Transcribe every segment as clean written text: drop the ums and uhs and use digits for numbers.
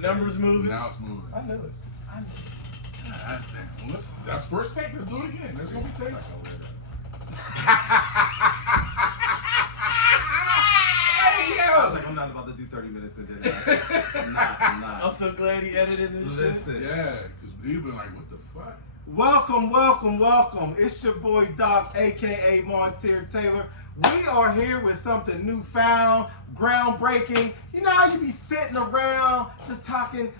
My number's moving. Now it's moving. I knew it. God damn. Well, that's first take. Let's do it again. There's gonna be takes. I was like, I'm not about to do 30 minutes and then I'm not. I'm so glad he edited this shit. Listen. Yeah, because you've been like, what the fuck? Welcome. It's your boy Doc, aka Montier Taylor. We are here with something newfound, groundbreaking. You know how you be sitting around just talking,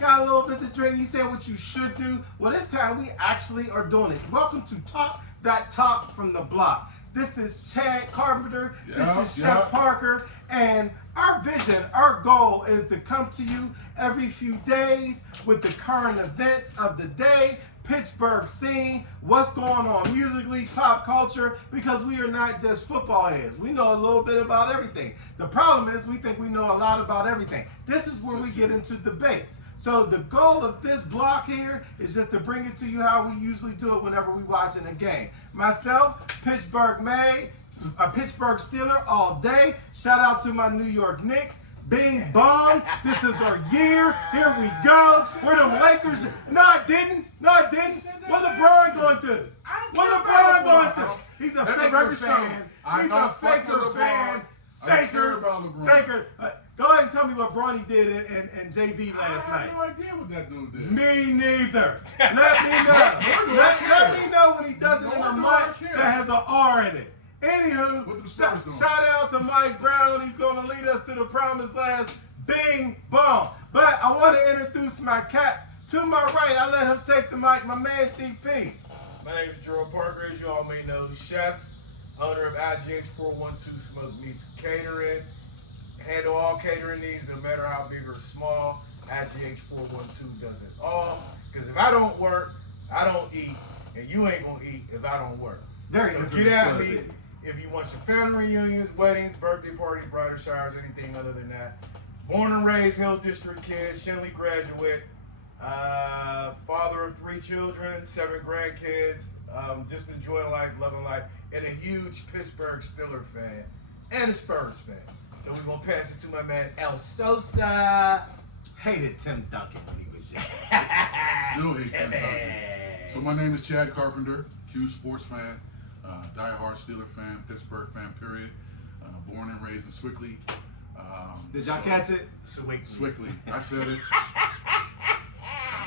got a little bit to drink, you saying what you should do. Well, this time we actually are doing it. Welcome to Talk That Talk from the Block. This is Chad Carpenter, this is Chef Parker, and our vision, our goal is to come to you every few days with the current events of the day, Pittsburgh scene, what's going on musically, pop culture, because we are not just football heads. We know a little bit about everything. The problem is we think we know a lot about everything. This is where we get into debates. So the goal of this block here is just to bring it to you how we usually do it whenever we watching a game. Myself, Pittsburgh made, a Pittsburgh Steeler all day. Shout out to my New York Knicks. Bing bong. This is our year. Here we go. We're them Lakers. No, I didn't. What LeBron going through? What LeBron going through? He's a Faker fan. He's a Faker fan. Faker. Go ahead and tell me what Bronny did in JV last night. I have no idea what that dude did. Me neither. Let me know. Let me know when he does it in a mic that has an R in it. Anywho, shout out to Mike Brown. He's going to lead us to the promised land. Bing, bong. But I want to introduce my cats. To my right, I let him take the mic. My man, GP. My name is Gerald Parker, as you all may know, chef, owner of IGH 412 Smoke Meats Catering. Handle all catering needs, no matter how big or small. IGH 412 does it all. Because if I don't work, I don't eat, and you ain't going to eat if I don't work. Very so infamous get at me days. if you want your family reunions, weddings, birthday parties, bridal showers, anything other than that. Born and raised Hill District kid, Shenley graduate, father of 3 children, 7 grandkids, just enjoying life, loving life, and a huge Pittsburgh Steelers fan and a Spurs fan. So we're going to pass it to my man El Sosa. Hated Tim Duncan when he was young. Still hate Tim Duncan. So my name is Chad Carpenter, huge sports fan, diehard Steeler fan, Pittsburgh fan, period. Born and raised in Swickley. Did y'all catch it? Swickley. I said it.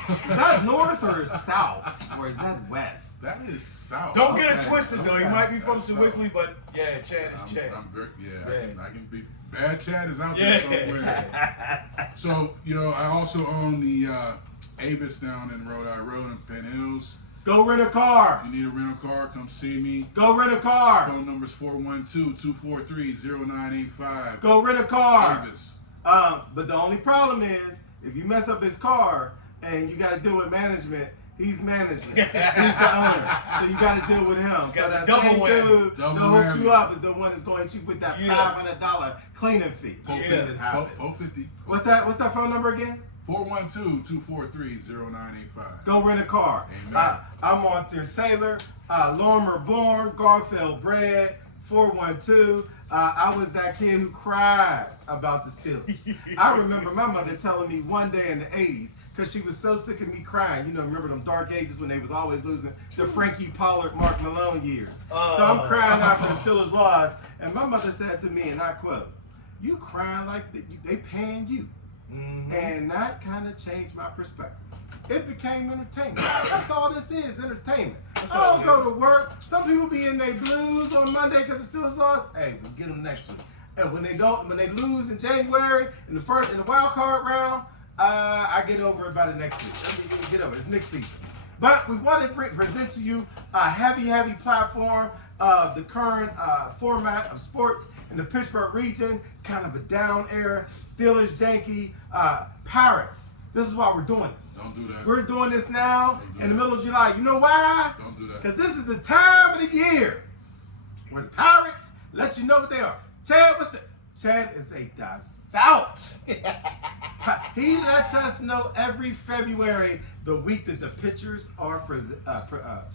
Is that north or south? Or is that west? That is south. Don't get it twisted, though. He might be from Swickley, but yeah, Chad is Chad. I'm very, I can be. Bad Chad is out there somewhere. So, I also own the Avis down in Rhode Island Road in Penn Hills. Go rent a car. If you need a rental car, come see me. Go rent a car. Phone number is 412-243-0985. Go rent a car. Avis. But the only problem is, if you mess up his car and you got to deal with management, he's managing. He's the owner. So you got to deal with him. So that same dude that hooks you up is the one that's going to hit you with that $500 cleaning fee. $450. What's that phone number again? 412-243-0985. Go rent a car. I'm Montier Taylor, Lorimer born, Garfield bred, 412. I was that kid who cried about the Steelers. I remember my mother telling me one day in the 80s, because she was so sick of me crying. Remember them dark ages when they was always losing the Frankie Pollard, Mark Malone years. So I'm crying after the Steelers lost, and my mother said to me, and I quote, "You crying like they paying you." Mm-hmm. And that kind of changed my perspective. It became entertainment. That's all this is, entertainment. I don't go to work. Some people be in their blues on Monday because the Steelers lost. Hey, we'll get them next week. And when they lose in January in the wild card round, I get over it by the next week. Get over it. It's next season. But we want to present to you a heavy platform of the current format of sports in the Pittsburgh region. It's kind of a down era. Steelers, janky, Pirates. This is why we're doing this. Don't do that. We're doing this now in the middle of July. You know why? Don't do that. Because this is the time of the year where the Pirates let you know what they are. Chad is a devout. He lets us know every February, the week that the pitchers are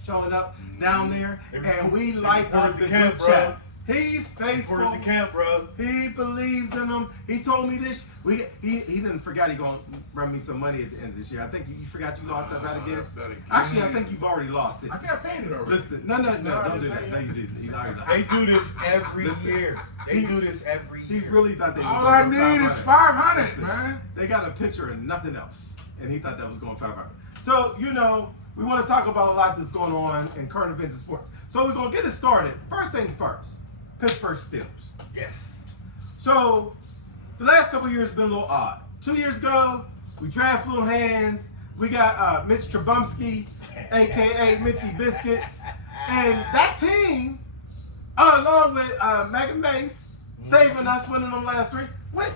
showing up down there, and we light up the group chat. He's faithful. Report to camp, bro. He believes in them. He told me this. He didn't forget he gonna run me some money at the end of this year. I think you forgot you lost that bet again. Actually, I think you've already lost it. I think I paid it already. Listen, no, don't do that. No, you didn't. You already lost. They do this every Listen, year. They do this every He year. really thought they was All going I for need is 500. 500, man. They got a picture and nothing else, and he thought that was going 500. So we want to talk about a lot that's going on in current events in sports. So we're gonna get it started. First thing first, Pittsburgh Steelers. Yes. So the last couple of years have been a little odd. 2 years ago, we draft little hands. We got Mitch Trubisky, aka Mitchy Biscuits, and that team, along with Megan Mace, saving us winning them last three.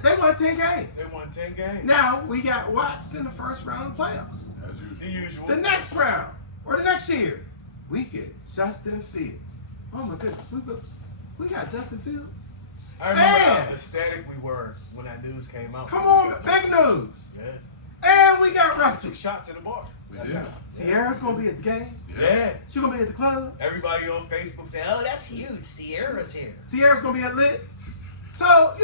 They won 10 games. They won 10 games. Now we got waxed in the first round of playoffs. As usual. The usual. The next round or the next year, we get Justin Fields. Oh my goodness, we got Justin Fields. I remember how And- ecstatic we were when that news came out. Come on, big news. Yeah. And we got We Rusty. took shots in the bar. Yeah. Sierra's gonna be at the game. Yeah. She's gonna be at the club. Everybody on Facebook saying, "Oh, that's huge. Sierra's here." Sierra's gonna be at Lit. So,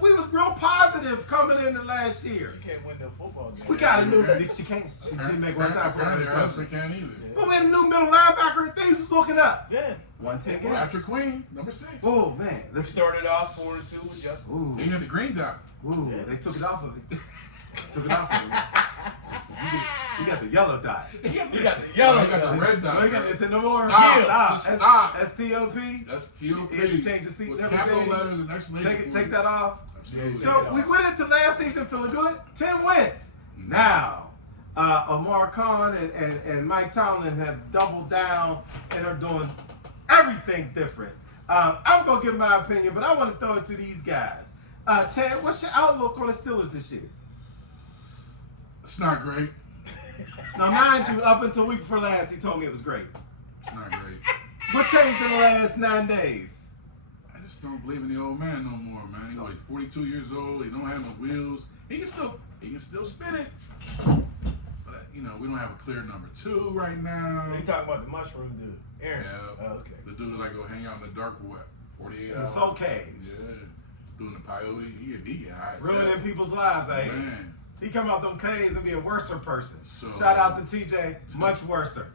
we was real positive coming into last year. You can't win no football game. We got a new, she can't. She didn't make one time. Apparently, her husband can't either. But we had a new middle linebacker and things was looking up. Yeah. 110 games. Patrick Queen, number 6. Oh, man. We started off 4-2 with Justin. Ooh. He had the green dot. Ooh, they took it off of it. Took it off of it. You got the yellow dot. You got the Yellow, yellow. you got the red dot. No, you got this in no more. Stop. Stop. That's T-O-P. That's T.O.P. You had to change the seat With and capital everything. letters and exclamation Take that off. Absolutely. So we went into last season feeling good. 10 wins. Now, Amar Khan and Mike Tomlin have doubled down and are doing everything different. I'm going to give my opinion, but I want to throw it to these guys. Chad, what's your outlook on the Steelers this year? It's not great. Now, mind you, up until week before last, he told me it was great. It's not great. What changed in the last 9 days? I just don't believe in the old man no more, man. He's like 42 years old. He don't have no wheels. He can still spin it. But we don't have a clear number 2 right now. So you talking about the mushroom dude, Aaron? Yeah. Oh, okay. The dude like go hang out in the dark for what? 48 In the hours. soul caves. Yeah. Doing the peyote. He get high. as Ruining hell. people's lives, eh? Man. He come out them caves and be a worser person. So- Shout out to TJ, much worser.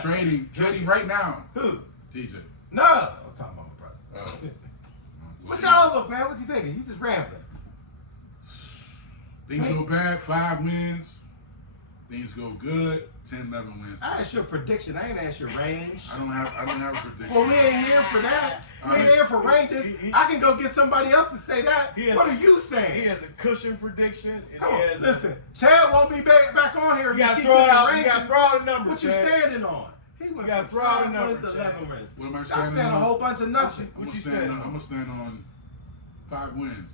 Trading right now. Who? TJ. No, I'm talking about my brother. Oh. What's your outlook, man? What you thinking? You just rambling. Things go bad, 5 wins. Things go good, 10, 11 wins. I asked your prediction. I ain't asked your range. I don't have a prediction. Well, we ain't here for that. We ain't here for ranges. I can go get somebody else to say that. He has What a- are you He saying? has a cushion prediction. And Come he on, has listen. Chad won't be back on here. You if gotta keep throw giving out. You ranges. gotta throw out a number. What you Chad. standing on? He went gotta from throw out a 5 number, wins to Chad. 11 wins. What am I I standing stand a on? whole bunch of nothing. I'm What you gonna stand stand on 5 wins.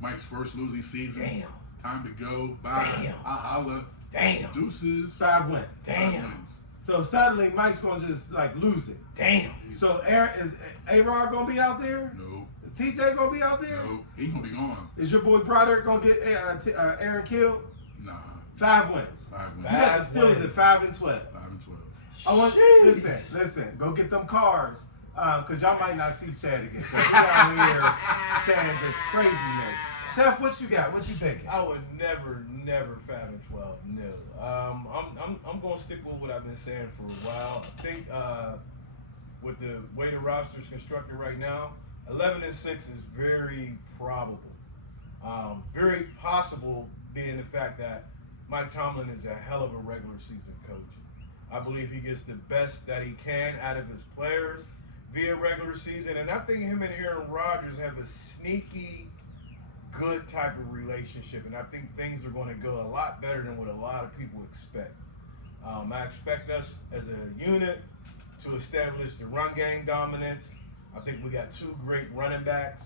Mike's first losing season. Damn. Time to go. Bye. Damn. I'll holla. Damn. Deuces. 5 wins. 5 Damn. wins. So suddenly Mike's gonna just lose it. Damn. So Aaron, is A-Rod gonna be out there? No. Is TJ gonna be out there? No. He gonna be gone. Is your boy Broderick gonna get Aaron killed? Nah. 5 wins. 5 wins. You got the Steelers wins. at 5-12. 5 and 12. I want Jeez. listen. Go get them cars, cause y'all might not see Chad again. 'Cause we out here saying this craziness. Chef, what you got? What you thinking? I would never 5-12. No. I'm gonna stick with what I've been saying for a while. I think with the way the roster's constructed right now, 11-6 is very probable. Very possible, being the fact that Mike Tomlin is a hell of a regular season coach. I believe he gets the best that he can out of his players via regular season, and I think him and Aaron Rodgers have a sneaky good type of relationship, and I think things are going to go a lot better than what a lot of people expect. I expect us as a unit to establish the run game dominance. I think we got 2 great running backs,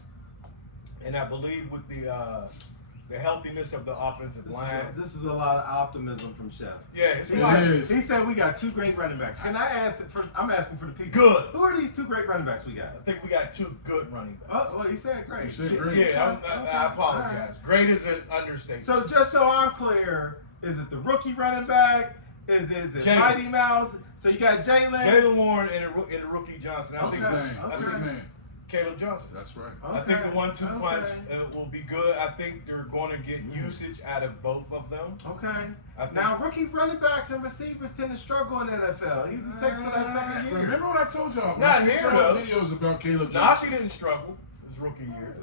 and I believe with the healthiness of the offensive line. This is a lot of optimism from Chef. Yeah, it's He like is. said, he said we got 2 great running backs. Can I ask that for? I'm asking for the people. Good. Who are these 2 great running backs we got? I think we got 2 good running backs. Oh, well, he said great. You said great. Yeah, Okay. I apologize. Great is an understatement. So just so I'm clear, is it the rookie running back? Is it Jalen. Mighty Mouse? So you got Jalen. Jalen Warren and the rookie Johnson. I What's think his name? I What's his think name? Caleb Johnson. That's right. I think the 1-2 punch will be good. I think they're going to get usage out of both of them. Okay. I think, Now, rookie running backs and receivers tend to struggle in the NFL. He's takes to that second year. Remember what I told y'all? Not When I here, seen y'all though. videos about Caleb Najee Johnson. didn't struggle his rookie year.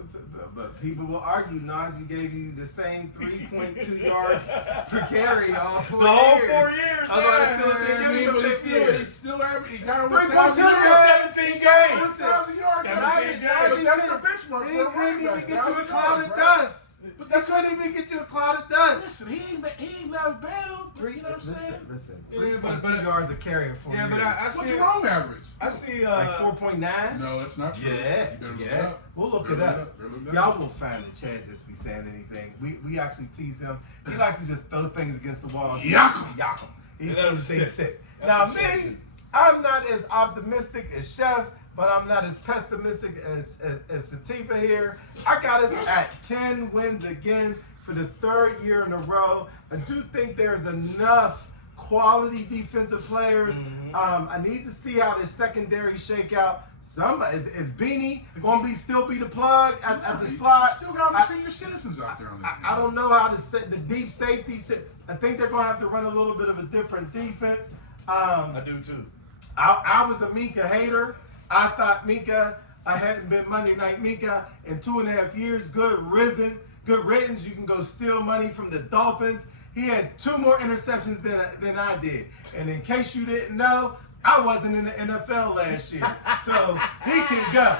But people will argue Najee gave you the same 3.2 yards per carry all 4 The years. whole 4 years. Otherwise, still yeah. didn't give you But the he's fifth year. still average. He got over 3.2 1,000 yards. yards. 17 games. 1,000 yards. 17 But games. that's the benchmark He for a couldn't running even back. get you a 1,000 cloud of yards, right? dust. But He that's couldn't even get you a cloud of dust. Listen, he ain't left bound. You know what I'm saying? Listen. Yeah, 3.2 yards of carry in 4 Yeah, years. but I What's see. your own average? I see. Like 4.9? No, that's not true. Yeah, You better look it yeah. up. We'll look Better it up. Better look it Y'all will find that Chad just be saying anything. We actually tease him. He likes to just throw things against the wall. And Yuck 'em. Yuck 'em. He And let 'em says they stick. stick. That's Now what Chad me, do. I'm not as optimistic as Chef, but I'm not as pessimistic as Sativa here. I got us at 10 wins again for the 3rd year in a row. I do think there's enough quality defensive players. I need to see how this secondary shake out. Is Beanie going to still be the plug at the slot? Still got all the senior citizens out there on that. I don't know how to set the deep safety. I think they're going to have to run a little bit of a different defense. I do too. I was a Minka hater. I thought Minka, I hadn't been Monday Night Minka in 2.5 years. Good riddance. You can go steal money from the Dolphins. He had 2 more interceptions than I did. And in case you didn't know, I wasn't in the NFL last year. So he can go.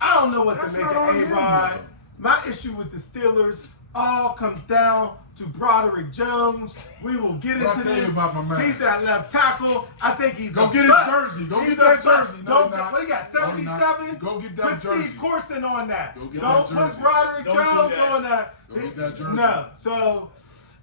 I don't know what That's to make not of on him, A-Rod. though. My issue with the Steelers all comes down to Broderick Jones. We will get What I into tell you this. about my man? He's at left tackle. I think he's Go a get his bust. jersey. Go He's get that a bust. jersey. No, Don't he's not. what he got? No, he's not. 77. Go get that Put jersey. Steve Corson on that. Go get Don't that put jersey. Broderick Don't do Jones that. on that. Go get that jersey. No. So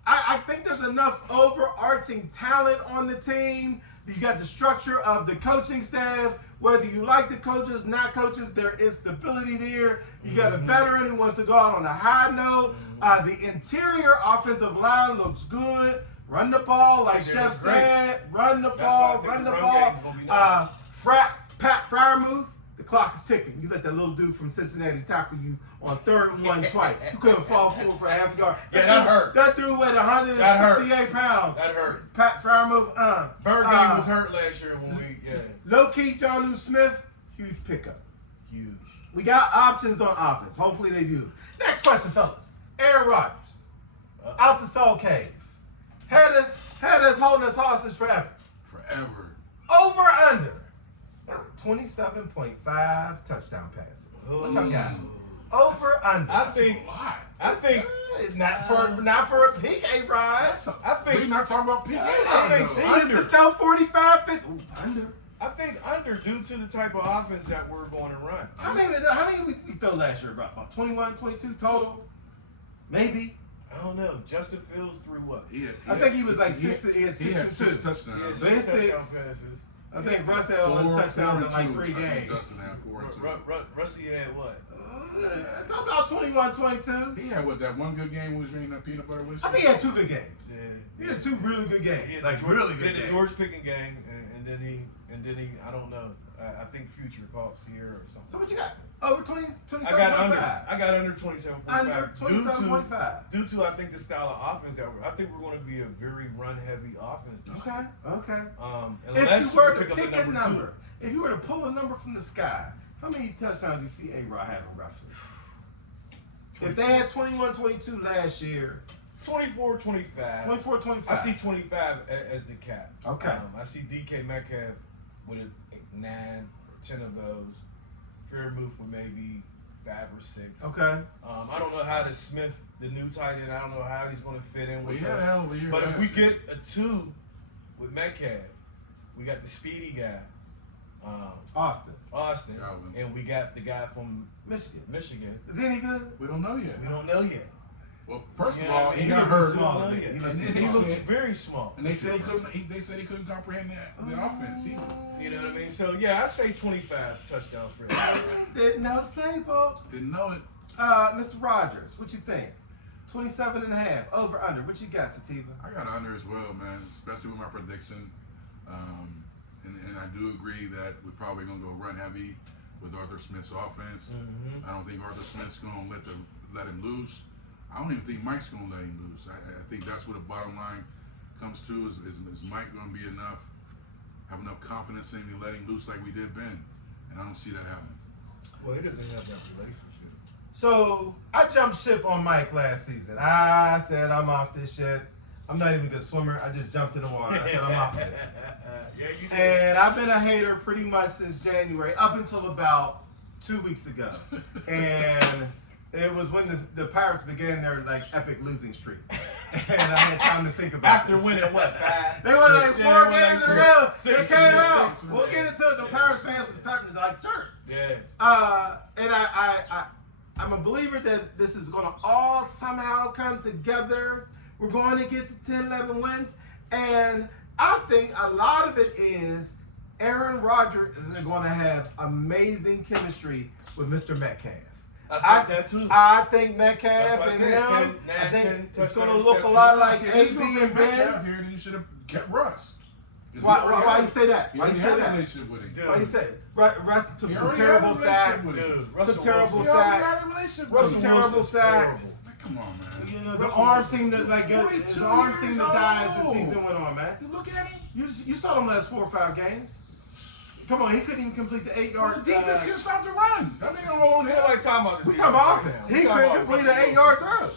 I think there's enough overarching talent on the team. You got the structure of the coaching staff. Whether you like the coaches, not coaches, there is stability there. You got a veteran who wants to go out on a high note. The interior offensive line looks good. Run the ball, like They Chef look great. said. Run the That's ball, why I think run the the run ball. game's gonna be nice. Pat Fryermuth, the clock is ticking. You let that little dude from Cincinnati tackle you on 3rd and 1 twice. You couldn't fall forward for a half a yard. Yeah, that hurt. That dude weighed That 168 pounds. That hurt. Pat Fryermuth, Burghgang was hurt last year when Low key, Jonnu Smith, huge pickup. huge. We got options on offense. Hopefully they do. Next question, fellas. Aaron Rodgers, out the Soul Cave. Had us holding us hostage forever. Forever. Over under 27.5 touchdown passes. What y'all got? Over under. I think. A lot. I think. Not for a peak A-Rod. I We're think. not talking about PK. I think He used to throw 45, 50. Ooh, under. I think under due to the type of offense that we're going to run. How many we throw last year? About 21, 22 total? Maybe. I don't know. Justin Fields threw what? I think he was like six. He had He had 6 6 and 2. touchdowns. Yeah, So he's 6 touchdown 6. passes. I think Russ had all his touchdowns in like 3 I think games. Dustin had 4 and 2. Rusty had what? It's about 21, 22. He had what, that one good game when he was drinking that peanut butter whiskey? I think he had 2 good games. Yeah. He had 2 really good games. He had Like the really George, good did the games. George Pickens gang, and then he I don't know. I think Future caught Sierra or something. So what you got? Over 20, I got under. 27.5. I got under 27.5. Under 27.5. Due to I think the style of offense I think we're going to be a very run heavy offense this year. Okay. Unless If you were to pick up pick the a number number, if you were to pull a number from the sky, how many touchdowns do you see A-Rod having roughly? If they had 21, 22 last year, 24, 25. 24, 25. I see 25 as the cap. Okay. I see DK Metcalf with 9, 10 of those. Fairmouth with maybe 5 or 6. Okay. I don't know how the Smith, the new tight end, I don't know how he's going to fit in Well, with he had a us. hell of a year. But if last we year. get a 2 with Metcalf, we got the speedy guy, Austin, Calvin. and we got the guy from Michigan. Michigan. Is he any good? We don't know yet. We don't know yet. Well, first of Yeah, all, I mean, he he got looks hurt. small. to me. He He looks- looks he small. looks very small. And they said he couldn't. They said he couldn't comprehend the offense either. You know what I mean? So yeah, I say 25 touchdowns for him. Didn't know the playbook. Didn't know it. Mr. Rogers, what you think? 27.5. Over, under. What you got, Sativa? I got under as well, man, especially with my prediction. And I do agree that we're probably going to go run heavy with Arthur Smith's offense. I don't think Arthur Smith's going to let him loose. I don't even think Mike's going to let him loose. I think that's what the bottom line comes to is Mike going to be enough, have enough confidence in him to let him loose like we did Ben. And I don't see that happening. Well, he doesn't have that relationship. So I jumped ship on Mike last season. I said I'm off this shit. I'm not even a good swimmer. I just jumped in the water. I said I'm off it. Yeah, you did. And I've been a hater pretty much since January, up until about 2 weeks ago. And it was when the Pirates began their like epic losing streak. And I had time to think about After this. winning what? They won like 4 games in a row. They Six. came out. We'll get into it. The Pirates fans was starting to like chirp. Yeah. And I'm a believer that this is going to all somehow come together. We're going to get to 10, 11 wins. And I think a lot of it is Aaron Rodgers is going to have amazing chemistry with Mr. Metcalf. I think that too. I think Metcalf That's what I and said, him, 10, I think 10 it's going to touchdown look a receptions. lot like See, if AB he's gonna and bring Ben. Metcalf here, then you should have kept Russ. 'Cause he Why already you had- say that? he Why you already say had a that? relationship with him. Dude. Why you say it? Russ took He some already had terrible a relationship sacks. with him. Dude, Some Russell terrible Wilson. He already had sacks. a relationship Some with him. terrible Wilson's sacks. horrible. Come on, man. You know, The Russell arm Wilson. seemed to like his 42 arm seemed to years die as the old. season went on, man. You look at him. You saw them last 4 or 5 games. Come on, he couldn't even complete the 8-yard. The defense can't stop the run. That ain't gonna hold on Ain't here. nobody talking about the We talking about defense offense. right now. He We talking couldn't about complete an Russell 8-yard throw. Wilson.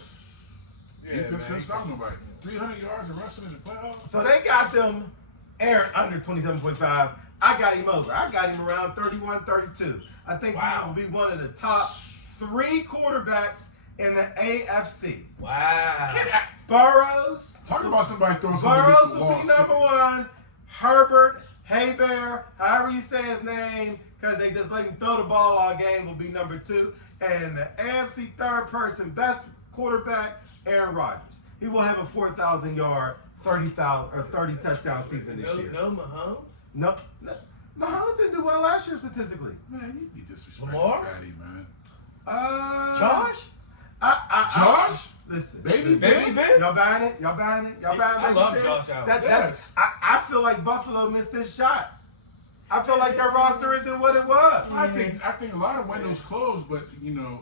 Yeah, Defense man. couldn't stop nobody. 300 yards of rushing in the playoffs. So they got them Aaron under 27.5. I got him over. I got him around 31, 32. I think Wow. he will be one of the top 3 quarterbacks in the AFC. Wow. Burrows. Talk about somebody throwing something Burrows against the will wall. be number 1. Herbert, Haybear, however you say his name, because they just let him throw the ball all game, will be number 2. And the AFC third person, best quarterback, Aaron Rodgers. He will have a 4,000-yard, 30 touchdown season this year. No Mahomes? No, Mahomes didn't do well last year statistically. Man, you be disrespecting Lamar? Patty, man. Josh? Josh? Listen, Baby Baby Ben? Y'all buying it? Y'all buying it? Y'all buying it? I love Ben? Josh Allen. Yes. I feel like Buffalo missed this shot. I feel like their roster isn't what it was. I think a lot of windows closed, but you know,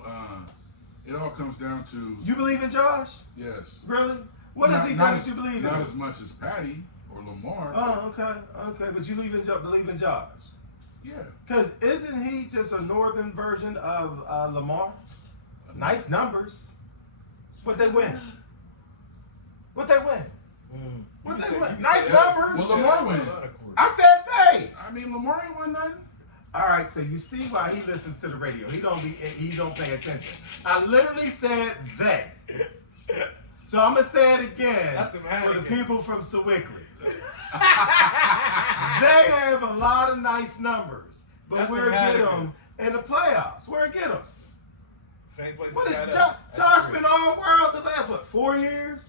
it all comes down to You believe in Josh? yes. Really? What has he done that you believe in? Not as much as Patty or Lamar. Oh, okay. But you believe in Josh? Yeah. Because isn't he just a northern version of Lamar? Nice numbers. What they win? What they win? What they win? Nice numbers. Well, Lamar win. I said they. I mean, Lamar ain't won nothing. All right, so you see why he listens to the radio. He don't pay attention. I literally said they. So I'm gonna say it again That's the for the Hannigan. people from Sewickley. They have a lot of nice numbers, but That's where the get Hannigan. them in the playoffs? Where get them? Same place What we is got us. Josh been all world the last 4 years?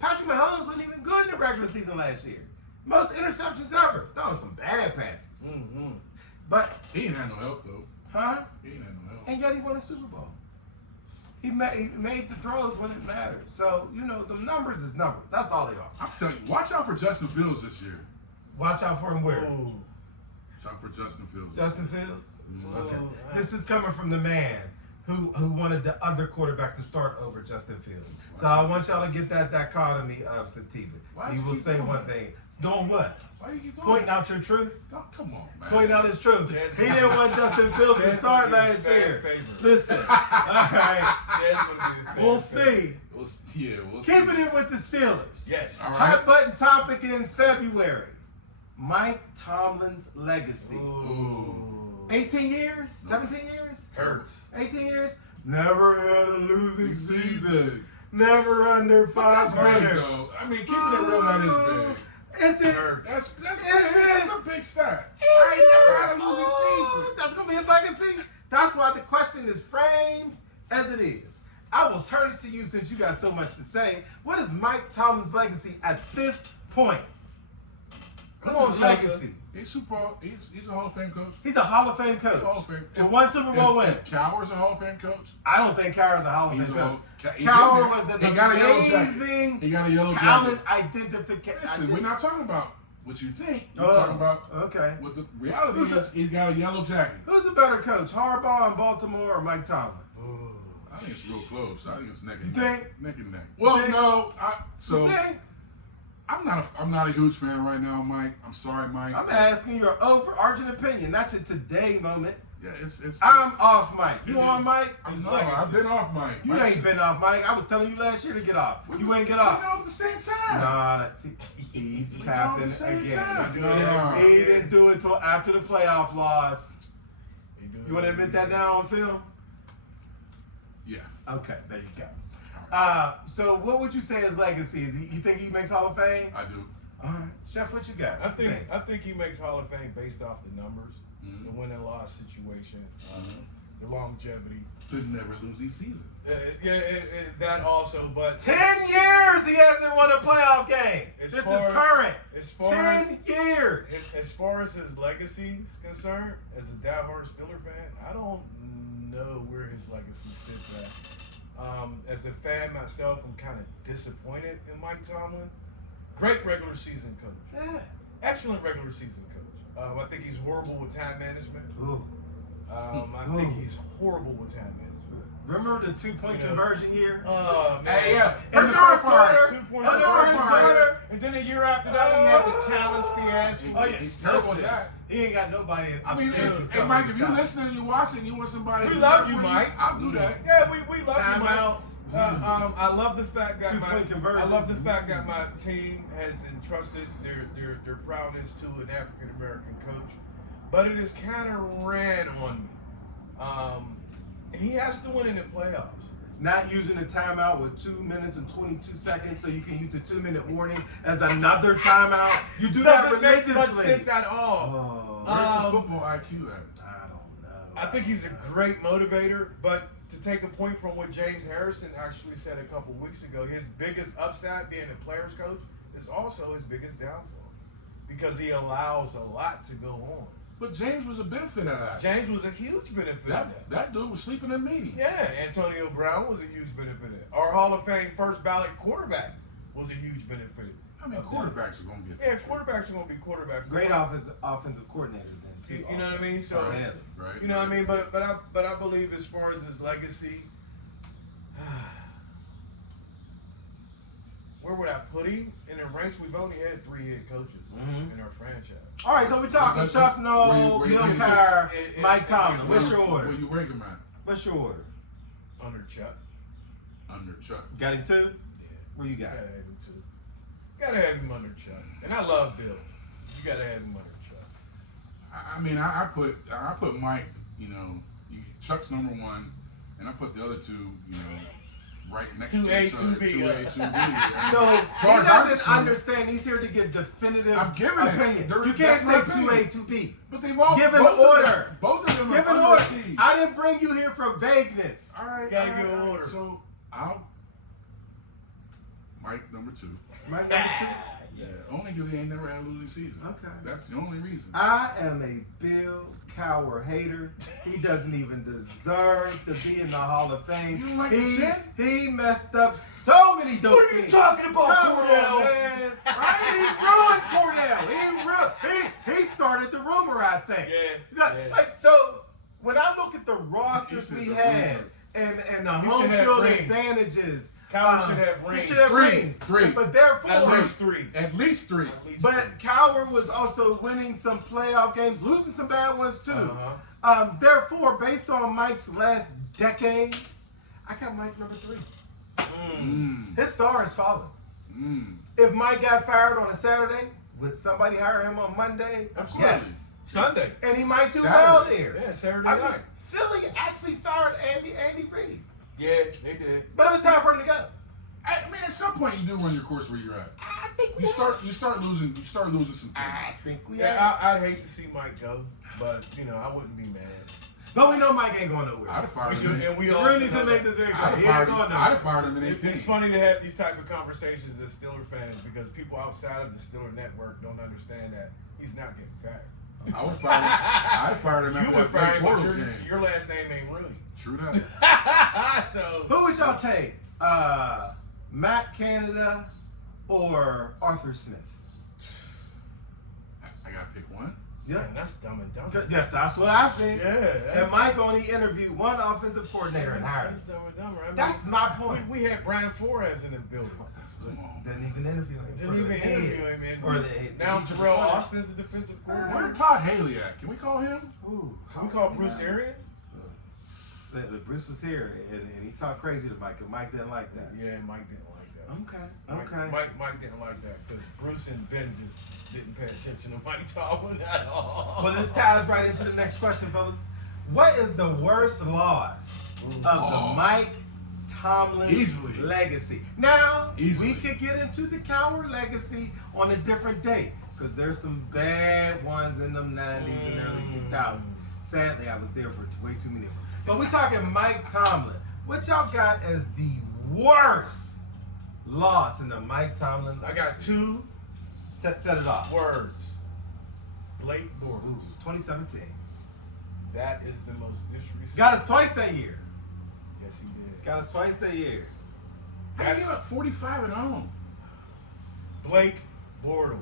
Patrick Mahomes wasn't even good in the regular season last year. Most interceptions ever. Throwing some bad passes. Mm-hmm. But He ain't had no help though. huh? He ain't had no help. And yet he won a Super Bowl. He made the throws when it mattered. So, you know, the numbers is numbers. That's all they are. I'm telling you, watch out for Justin Fields this year. Watch out for him where? Ooh. Watch out for Justin Fields. Justin Fields? Mhm. Okay. Oh, This is coming from the man who wanted the other quarterback to start over Justin Fields. So I want y'all to get that dichotomy of Sativa. Why He you will keep say doing one that? thing. It's doing what? Why you keep doing Pointing that? out your truth. Oh, come on, man. Pointing out his truth. Jazz He didn't want Justin Fields to Jazz start gonna be last the fan year. favorite. Listen. All right. Jazz gonna be the fan We'll favorite. see. We'll see. Keeping it with the Steelers. Yes. All right. Hot button topic in February. Mike Tomlin's legacy. Ooh. 18 years? 17 years? Hurts. 18 years? Never had a losing Big season. season. Never under That's 500. big though. I mean, keeping it real, that is big. Is it? Hurts. That's Is big. it? That's a big stat. I ain't never had a losing Oh, season. that's gonna be his legacy. That's why the question is framed as it is. I will turn it to you since you got so much to say. What is Mike Tomlin's legacy at this point? Come What's on, his Sosa. legacy? He's Super Bowl. He's a Hall of Fame coach. He's a Hall of Fame coach. He's a Hall of Fame. And one Super Bowl win. Cowher's a Hall of Fame coach. I don't think Cowher's a Hall of He's Fame a coach. he's Cowher in there. was an He got a yellow jacket. amazing He got a yellow talent jacket. identification. Listen, we're not talking about what you think. We're Oh, talking about okay. what the reality is. He's got a yellow jacket. Who's the better coach, Harbaugh in Baltimore or Mike Tomlin? I think it's real close. I think it's neck and You neck. think? Neck and neck. Well, think? no. You think? I'm not a huge fan right now, Mike. I'm sorry, Mike. I'm asking your overarching opinion, not your today moment. Yeah, it's. I'm off, Mike. You It on, is- Mike? No, I've been off, Mike. You Mike ain't said- been off, Mike. I was telling you last year to get off. You ain't get We off. got off at the same time. Nah, that's he's We tapping all the same again. time. No, he didn't do it till after the playoff loss. You want to admit that now on film? Yeah. Okay, there you go. So what would you say his legacy is? You think he makes Hall of Fame? I do. All right, Chef, what you got? I think he makes Hall of Fame based off the numbers, the win and loss situation, the longevity. Could never lose these seasons. That also, but 10 years he hasn't won a playoff game. As This is far- current. as far 10 years. as far as his legacy is concerned, as a diehard Steeler fan, I don't know where his legacy sits at. As a fan myself, I'm kind of disappointed in Mike Tomlin. Great regular season coach. Yeah. Excellent regular season coach. I think he's horrible with time management. Ooh. I think he's horrible with time management. Remember the 2-point conversion year? Oh, man. Hey, yeah. In the Burghgang first quarter, 2-point under conversion. his quarter. And then a year after that, he had the challenge fiasco. Oh, yeah. He's terrible at Listen, that. He ain't got nobody. I mean, hey, Mike, if you're listening, you're watching, you want somebody. We to love do you, for Mike. I'll do that. Yeah, we love you, Mike. Timeouts. I love the fact that my team has entrusted their prowess to an African American coach, but it has kind of ran on me. He has to win in the playoffs. Not using the timeout with 2 minutes and 22 seconds, so you can use the 2-minute warning as another timeout. You do that Doesn't make religiously. much sense at all. Oh, Where's the football IQ at? I don't know. I think he's a great motivator, but to take a point from what James Harrison actually said a couple weeks ago, his biggest upside being a player's coach is also his biggest downfall because he allows a lot to go on. But James was a benefit of that. James was a huge benefit of that. That dude was sleeping in meetings. Yeah, Antonio Brown was a huge benefit of it. Our Hall of Fame first ballot quarterback was a huge benefit. I mean, quarterbacks are going to get Yeah, quarterbacks are going to be quarterbacks. Great offensive coordinator then too. You know what I mean? So, Right. you know what I mean? But I believe as far as his legacy, where would I put him in the ranks? We've only had 3 head coaches in our franchise. All right, so we're talking That's- Chuck Noll, where you- Bill where you- Cowher, it- Mike it- Tomlin. it- What's your order? Where you rank him at? What's your order? Under Chuck. Under Chuck. Got him 2? Yeah. Where you got Gotta it? have him too. Gotta have him under Chuck. And I love Bill. You gotta have him under Chuck. I mean, I put Mike, Chuck's number 1, and I put the other 2, right next to 2A, each other. 2B, 2A, 2B. So As he far as I'm doesn't concerned- understand. He's here to give definitive I'm giving it. opinion. There- You that's can't my say opinion. 2A, 2B. But they've all Give an both of them- order. Both of them Give are an under order. the T. I didn't bring you here for vagueness. All right, Gotta all give an all order. So Mike number 2. Mike number 2. Yeah, only because he ain't never had a losing season. Okay. That's the only reason. I am a Bill Cowher hater. He doesn't even deserve to be in the Hall of Fame. You don't like the chin? He messed up so many dope What are you things. talking about, Come on, Cordell? man. He ruined Cordell. He started the rumor, I think. Yeah. Like, so when I look at the He rosters said we the had rumor. and the He home should have field rings. advantages, Cowher should have he rings. should have Three. rings. Three. But therefore, At least 3. At least 3. At least but 3. Cowher was also winning some playoff games, losing some bad ones too. Uh-huh. Therefore, based on Mike's last decade, I got Mike number 3. His star is falling. If Mike got fired on a Saturday, would somebody hire him on Monday? Absolutely. Yes. Sunday. And he might do Saturday. well there. Yeah, Saturday I mean, night. Philly actually fired Andy Reid, Yeah, they did. but it was time for him to go. I mean, at some point you do run your course where you're at. I think we You start losing some things. I think we Yeah, I'd hate to see Mike go, but I wouldn't be mad. But we know Mike ain't going nowhere. I'd have fired We do, him. and we all Rooney's know to make that. this very I'd clear. have He ain't fired going him. nowhere. I'd have fired him in 18. It's funny to have these type of conversations as Steeler fans because people outside of the Steeler network don't understand that he's not getting fired. I would fire him. I'd fire him You after would that fire Blake him, but Bortles game. your last name ain't Rooney. True that. So Who would y'all take? Matt Canada or Arthur Smith? I gotta pick one. Yeah. man, that's dumb and dumb. Yes, that's what I think. Yeah. And Mike only interviewed one offensive coordinator and hired him. That's dumb and dumber. I mean, That's my point. We had Brian Flores in the building. Come on. Didn't even interview him. Didn't for even the head. interview him, man. Or Now the Terrell Austin's the defensive Where coordinator. Todd Haley at? Can we call him? Ooh, We call Bruce Arians. Bruce was here and he talked crazy to Mike, and Mike didn't like that. Yeah, Mike didn't like that. Okay. Mike didn't like that because Bruce and Ben just didn't pay attention to Mike Tomlin at all. Well, this ties right into the next question, fellas. What is the worst loss of the Mike Tomlin Easily. legacy? Now, Easily. we could get into the Coward legacy on a different day because there's some bad ones in them 90s and early 2000s. Sadly, I was there for way too many of them. But we talking Mike Tomlin. What y'all got as the worst loss in the Mike Tomlin legacy? I got two Set it off. words. Blake Bortles. Ooh, 2017. That is the most disrespectful. Got us twice that year. Yes, he did. Got us twice that year. How you give up 45 at home? Blake Bortles.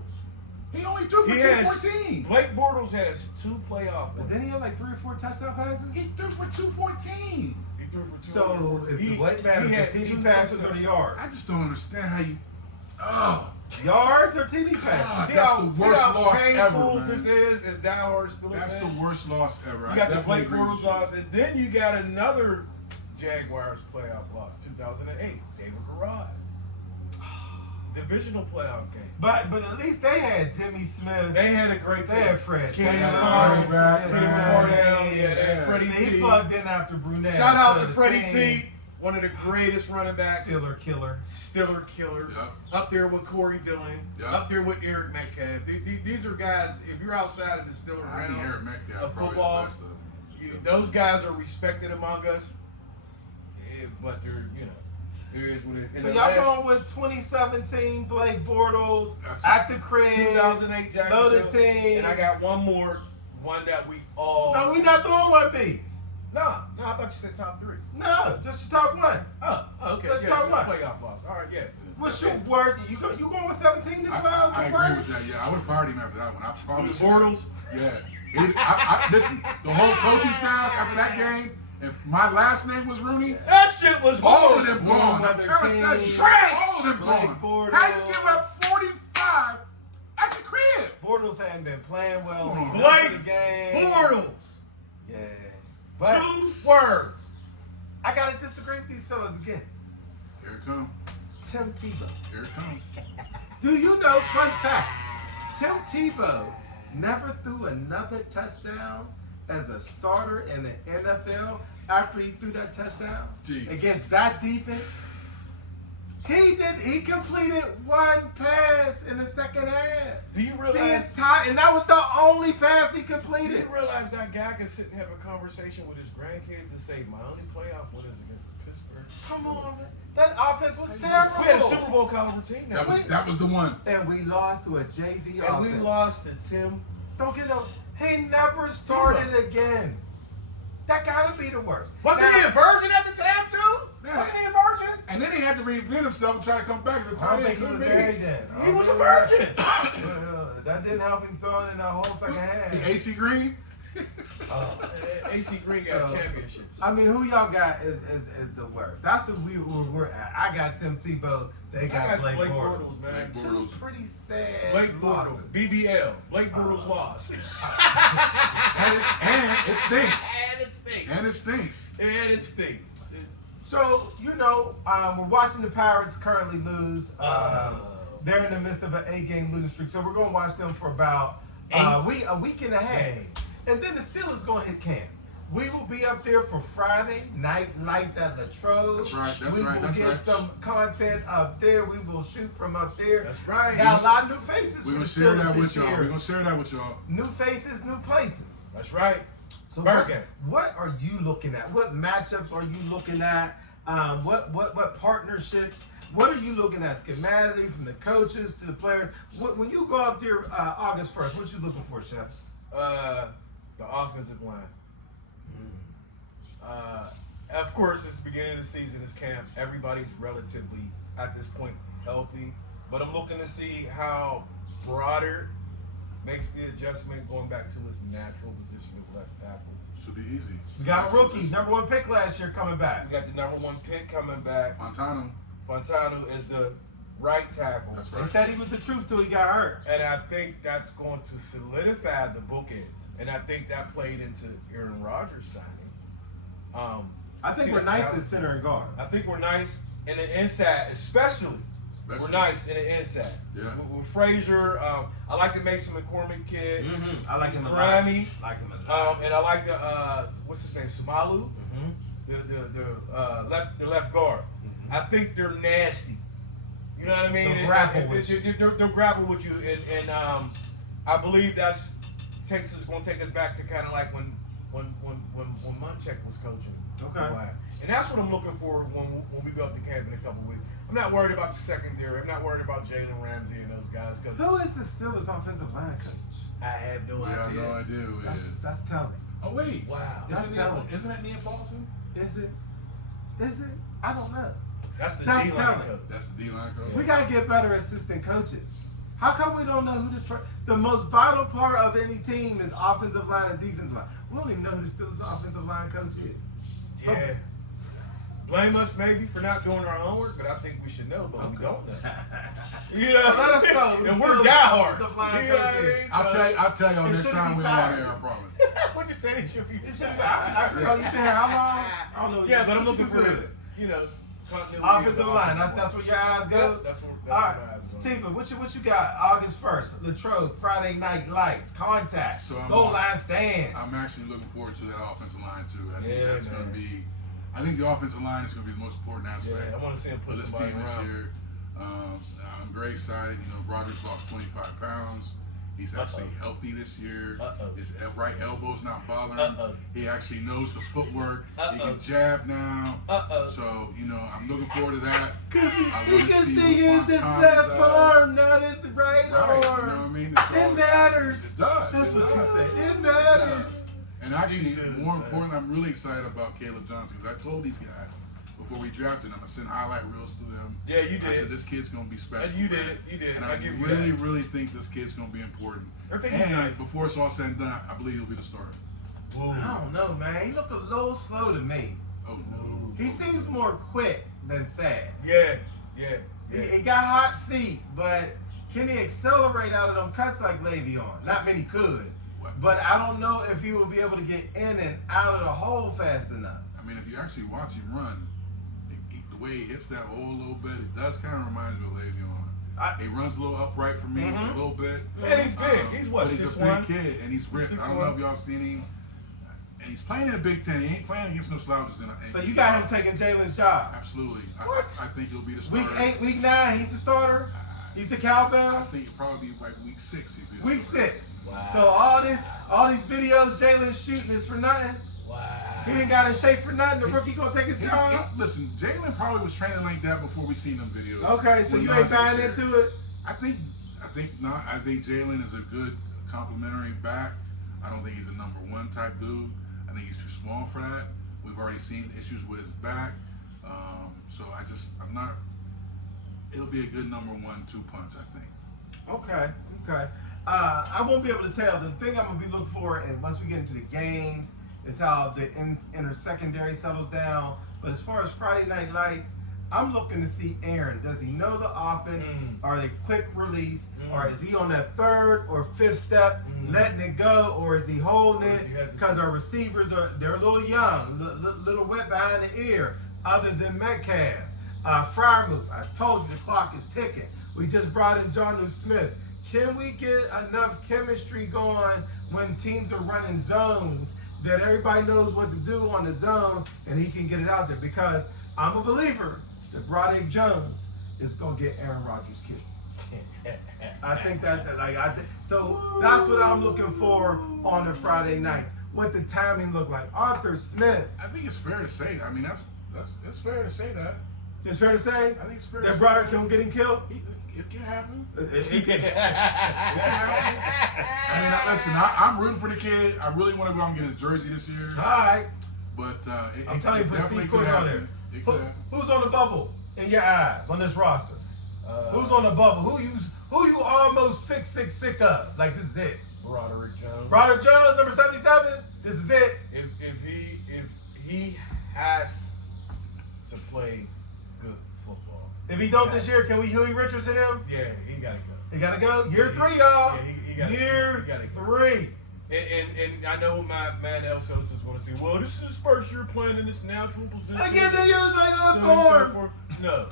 He only threw for He has 214. Blake Bortles has 2 playoff But wins. then he had like 3 or 4 touchdown passes. He threw for 214. He threw for 2. So is the Blake matter he the had TD 2 passes or touchdowns. the yards? I just don't understand how you. Oh, Yards or TD God. passes? That's the worst loss painful ever, man. this is diehard Steelers that's the fans. worst loss ever. You got the definitely Blake agree with Bortles you. loss, and then you got another Jaguars playoff loss, 2008. David Garrard. Divisional playoff game. But at least they had Jimmy Smith. They had a great They team. had Fred Kenny Taylor. Clark, back, Kenny man. Wardell, yeah, they had Freddie He T. plugged in after Brunette. Shout out So to the Freddie team- T, one of the greatest running backs. Stiller killer. Stiller killer. Yep. Up there with Corey Dillon. Yep. Up there with Eric Metcalf. These are guys, if you're outside of the Stiller I think realm, Eric Metcalf of probably football, the best of them. those guys are respected among us. But they're, there is what it is. So y'all going with 2017 Blake Bortles That's at the crib. 2008 Jacksonville. Loaded team. And I got one more, one that we all. No, we not throwing one piece. No, I thought you said top 3. No, just top one. Oh, okay. Let's Yeah, talk the about playoff loss. All right, yeah. What's your word? You going with 17 as well? I The agree worst? with that. Yeah, I would have fired him after that one. I promise. you. Bortles. Yeah. Listen, the whole coaching staff after that game. If my last name was Rooney, That shit was all of horrible. them gone. I'm Another telling you, team. all of them Blake gone. Bortles. How you give up 45 at the crib? Bortles hadn't been playing well. Come on. leading up to Blake the game. Bortles. Yeah. But 2 words. I gotta disagree with these fellas again. Here it comes. Tim Tebow. Here it comes. Do you know, fun fact, Tim Tebow never threw another touchdown as a starter in the NFL after he threw that touchdown Gee. against that defense? He completed one pass in the second half. Do you The realize? entire, and that was the only pass he Do completed. you realize that guy can sit and have a conversation with his grandkids and say, "My only playoff win is against Pittsburgh." Come on, man. That offense was terrible. We had a Super Bowl caliber team now. That was the one. And we lost to a JV And we offense. lost to Tim. Don't get no. He never started again. That gotta be the worst. Wasn't Now, he a virgin at the time too? Yeah. Wasn't he a virgin? And then he had to reinvent himself and try to come back as a I tight don't end. think he was Couldn't married be. then. He was a virgin. That didn't help him fill in that whole second half. The AC Green. AC Green got So, championships. I mean, who y'all got is the worst? That's what we're at. I got Tim Tebow. They got Blake Bortles. Bortles, man. Blake Two Bortles. pretty sad Blake losses. Bortles, BBL. Blake Bortles lost. And it stinks. And it stinks. And it stinks. And it stinks. So we're watching the Pirates currently lose. They're in the midst of an 8-game losing streak, so we're gonna watch them for about a week and a half, and then the Steelers gonna hit camp. We will be up there for Friday night lights at Letzzz. That's right. We will get right. some content up there. We will shoot from up there. That's right. Got a lot of new faces. We're for gonna the share Steelers that with this y'all. year. We're gonna share that with y'all. New faces, new places. That's right. So Burghgang. what are you looking at? What matchups are you looking at? What partnerships? What are you looking at schematically from the coaches to the players? When you go up there August 1st, what you looking for, Chef? The offensive line. Of course, it's the beginning of the season, it's camp. Everybody's relatively, at this point, healthy. But I'm looking to see how Broder makes the adjustment going back to his natural position of left tackle. Should be easy. We got a rookie, #1 pick last year coming back. We got the #1 pick coming back. Fontano is the right tackle. That's They right. said he was the truth till he got hurt. And I think that's going to solidify the bookends. And I think that played into Aaron Rodgers signing. I think we're nice at center and guard. I think we're nice in the inside, especially. We're nice in the inside. Yeah. With Frazier, I like the Mason McCormick kid. I like He's him a lot. grimy. Like him a lot. And I like the what's his name, Samalu, the left guard. I think they're nasty. You know what I mean? They'll grapple with you. They'll grapple with you, and I believe that's going to take us back to kind of like when Munchak was coaching. Okay. And that's what I'm looking for when we go up to camp in a couple weeks. I'm not worried about the secondary. I'm not worried about Jalen Ramsey and those guys. Cause Who is the Steelers offensive line coach? I have no We have idea. no idea who it is. That's telling. Oh wait. Wow. That's telling. Isn't it Neil Paulson? Is it? Is it? I don't know. That's the That's D-line telling. coach. That's the D-line coach. We gotta get better assistant coaches. How come we don't know who this? The most vital part of any team is offensive line and defensive line. We don't even know who the Steelers offensive line coach is. Yeah. Blame us maybe for not doing our homework, but I think we should know, but we don't know. You know, Let us know who the and we're Steelers diehard. offensive line You know coach what I is. mean? I'll tell y'all It next shouldn't time be we're fired. on there. I promise. What you saying? It should be. It should be. You've been here how long? I don't know. Yeah, but I'm You looking do for good. you know, continuity. Offensive line. That's where your eyes go. Yeah, that's where All my right, eyes go. Stephen, what you got? August 1st, Latrobe, Friday Night Lights, Contact, So I'm Goal on- Line Stands. I'm actually looking forward to that offensive line too. I think Yeah, that's going to man. be. I think the offensive line is going to be the most important aspect Yeah, I want to see him of put this somebody team this around. year. I'm very excited. You know, Broderick's lost 25 pounds. He's actually healthy this year. His right elbow's not bothering him. He actually knows the footwork. He can jab now. So, you know, I'm looking forward to that. I He want to can see see his what Fontana left does. arm, not his right Right, you know what I arm. mean? It matters. It does. That's It what you does. said. It It matters. does. And actually, He does, more man. important, I'm really excited about Caleb Johnson because I told these guys before we drafted him, I sent highlight reels to them. Yeah, you I said did. this kid's gonna be special. And you man. did. You did. And I I give you really, that. really think this kid's gonna be important. I think he's And nice. before it's all said and done, I believe he'll be the starter. I don't know, man. He looked a little slow to me. Oh no. He seems more quick than fast. Yeah. He got hot feet, but can he accelerate out of them cuts like Le'Veon? Not many could. What? But I don't know if he will be able to get in and out of the hole fast enough. I mean, if you actually watch him run, the way he hits that hole a little bit, it does kind of remind me of Le'Veon. He runs a little upright for me, a little bit. And he's big. He's what, But he's a 6'1"? big kid, and he's ripped. I don't know if y'all seen him. And he's playing in the Big Ten. He ain't playing against no slouches. So you got him taking Jalen's job. Absolutely. What? I think he'll be the Week starter. 8, week 9, he's the starter. He's the I cowbell. think it'll probably be like week 6. he'll be the Week starter. 6. Wow. So all these videos Jalen's shooting is for nothing. Wow. He didn't got in shape for nothing. The rookie gonna take his job. Listen, Jalen probably was training like that before we seen them videos. Okay, so When you Nas ain't was buying here. into it. I think not. I think Jalen is a good complimentary back. I don't think he's a number 1 type dude. I think he's too small for that. We've already seen issues with his back. So I'm not. It'll be a good number 1-2 punch, I think. Okay. I won't be able to tell. The thing I'm gonna be looking for, and once we get into the games, is how the inner secondary settles down. But as far as Friday Night Lights, I'm looking to see Aaron. Does he know the offense? Are they quick release? Or is he on that 3rd or 5th step, letting it go? Or is he holding it? Because our receivers they're a little young, little wet behind the ear, other than Metcalf. Friermuth, I told you the clock is ticking. We just brought in Jonnu Smith. Can we get enough chemistry going when teams are running zones that everybody knows what to do on the zone and he can get it out there? Because I'm a believer that Broderick Jones is gonna get Aaron Rodgers killed. I think so. That's what I'm looking for on the Friday nights. what the timing looked like. Arthur Smith. I think it's fair to say that. I mean, that's fair to say that. It's fair to say I think it's fair to that say Broderick can get him killed. It can happen. It It can happen. I mean, listen, I'm rooting for the kid. I really want to go out and get his jersey this year. All right. But I'm telling you, it put definitely Steve could Push on there. happen. It could happen. Who's on the bubble in your eyes on this roster? Who's on the bubble? Who you almost sick of? Like, this is it. Broderick Jones. Broderick Jones, number 77. This is it. If he has to play good football. If he don't this year, can we Huey Richardson him? Yeah, he gotta go. He gotta go. Year 3, y'all. Yeah, he gotta Year he gotta go. 3. And I know my man El Sosa is going to say, well, this is his first year playing in this natural position. I get to use my So uniform. no,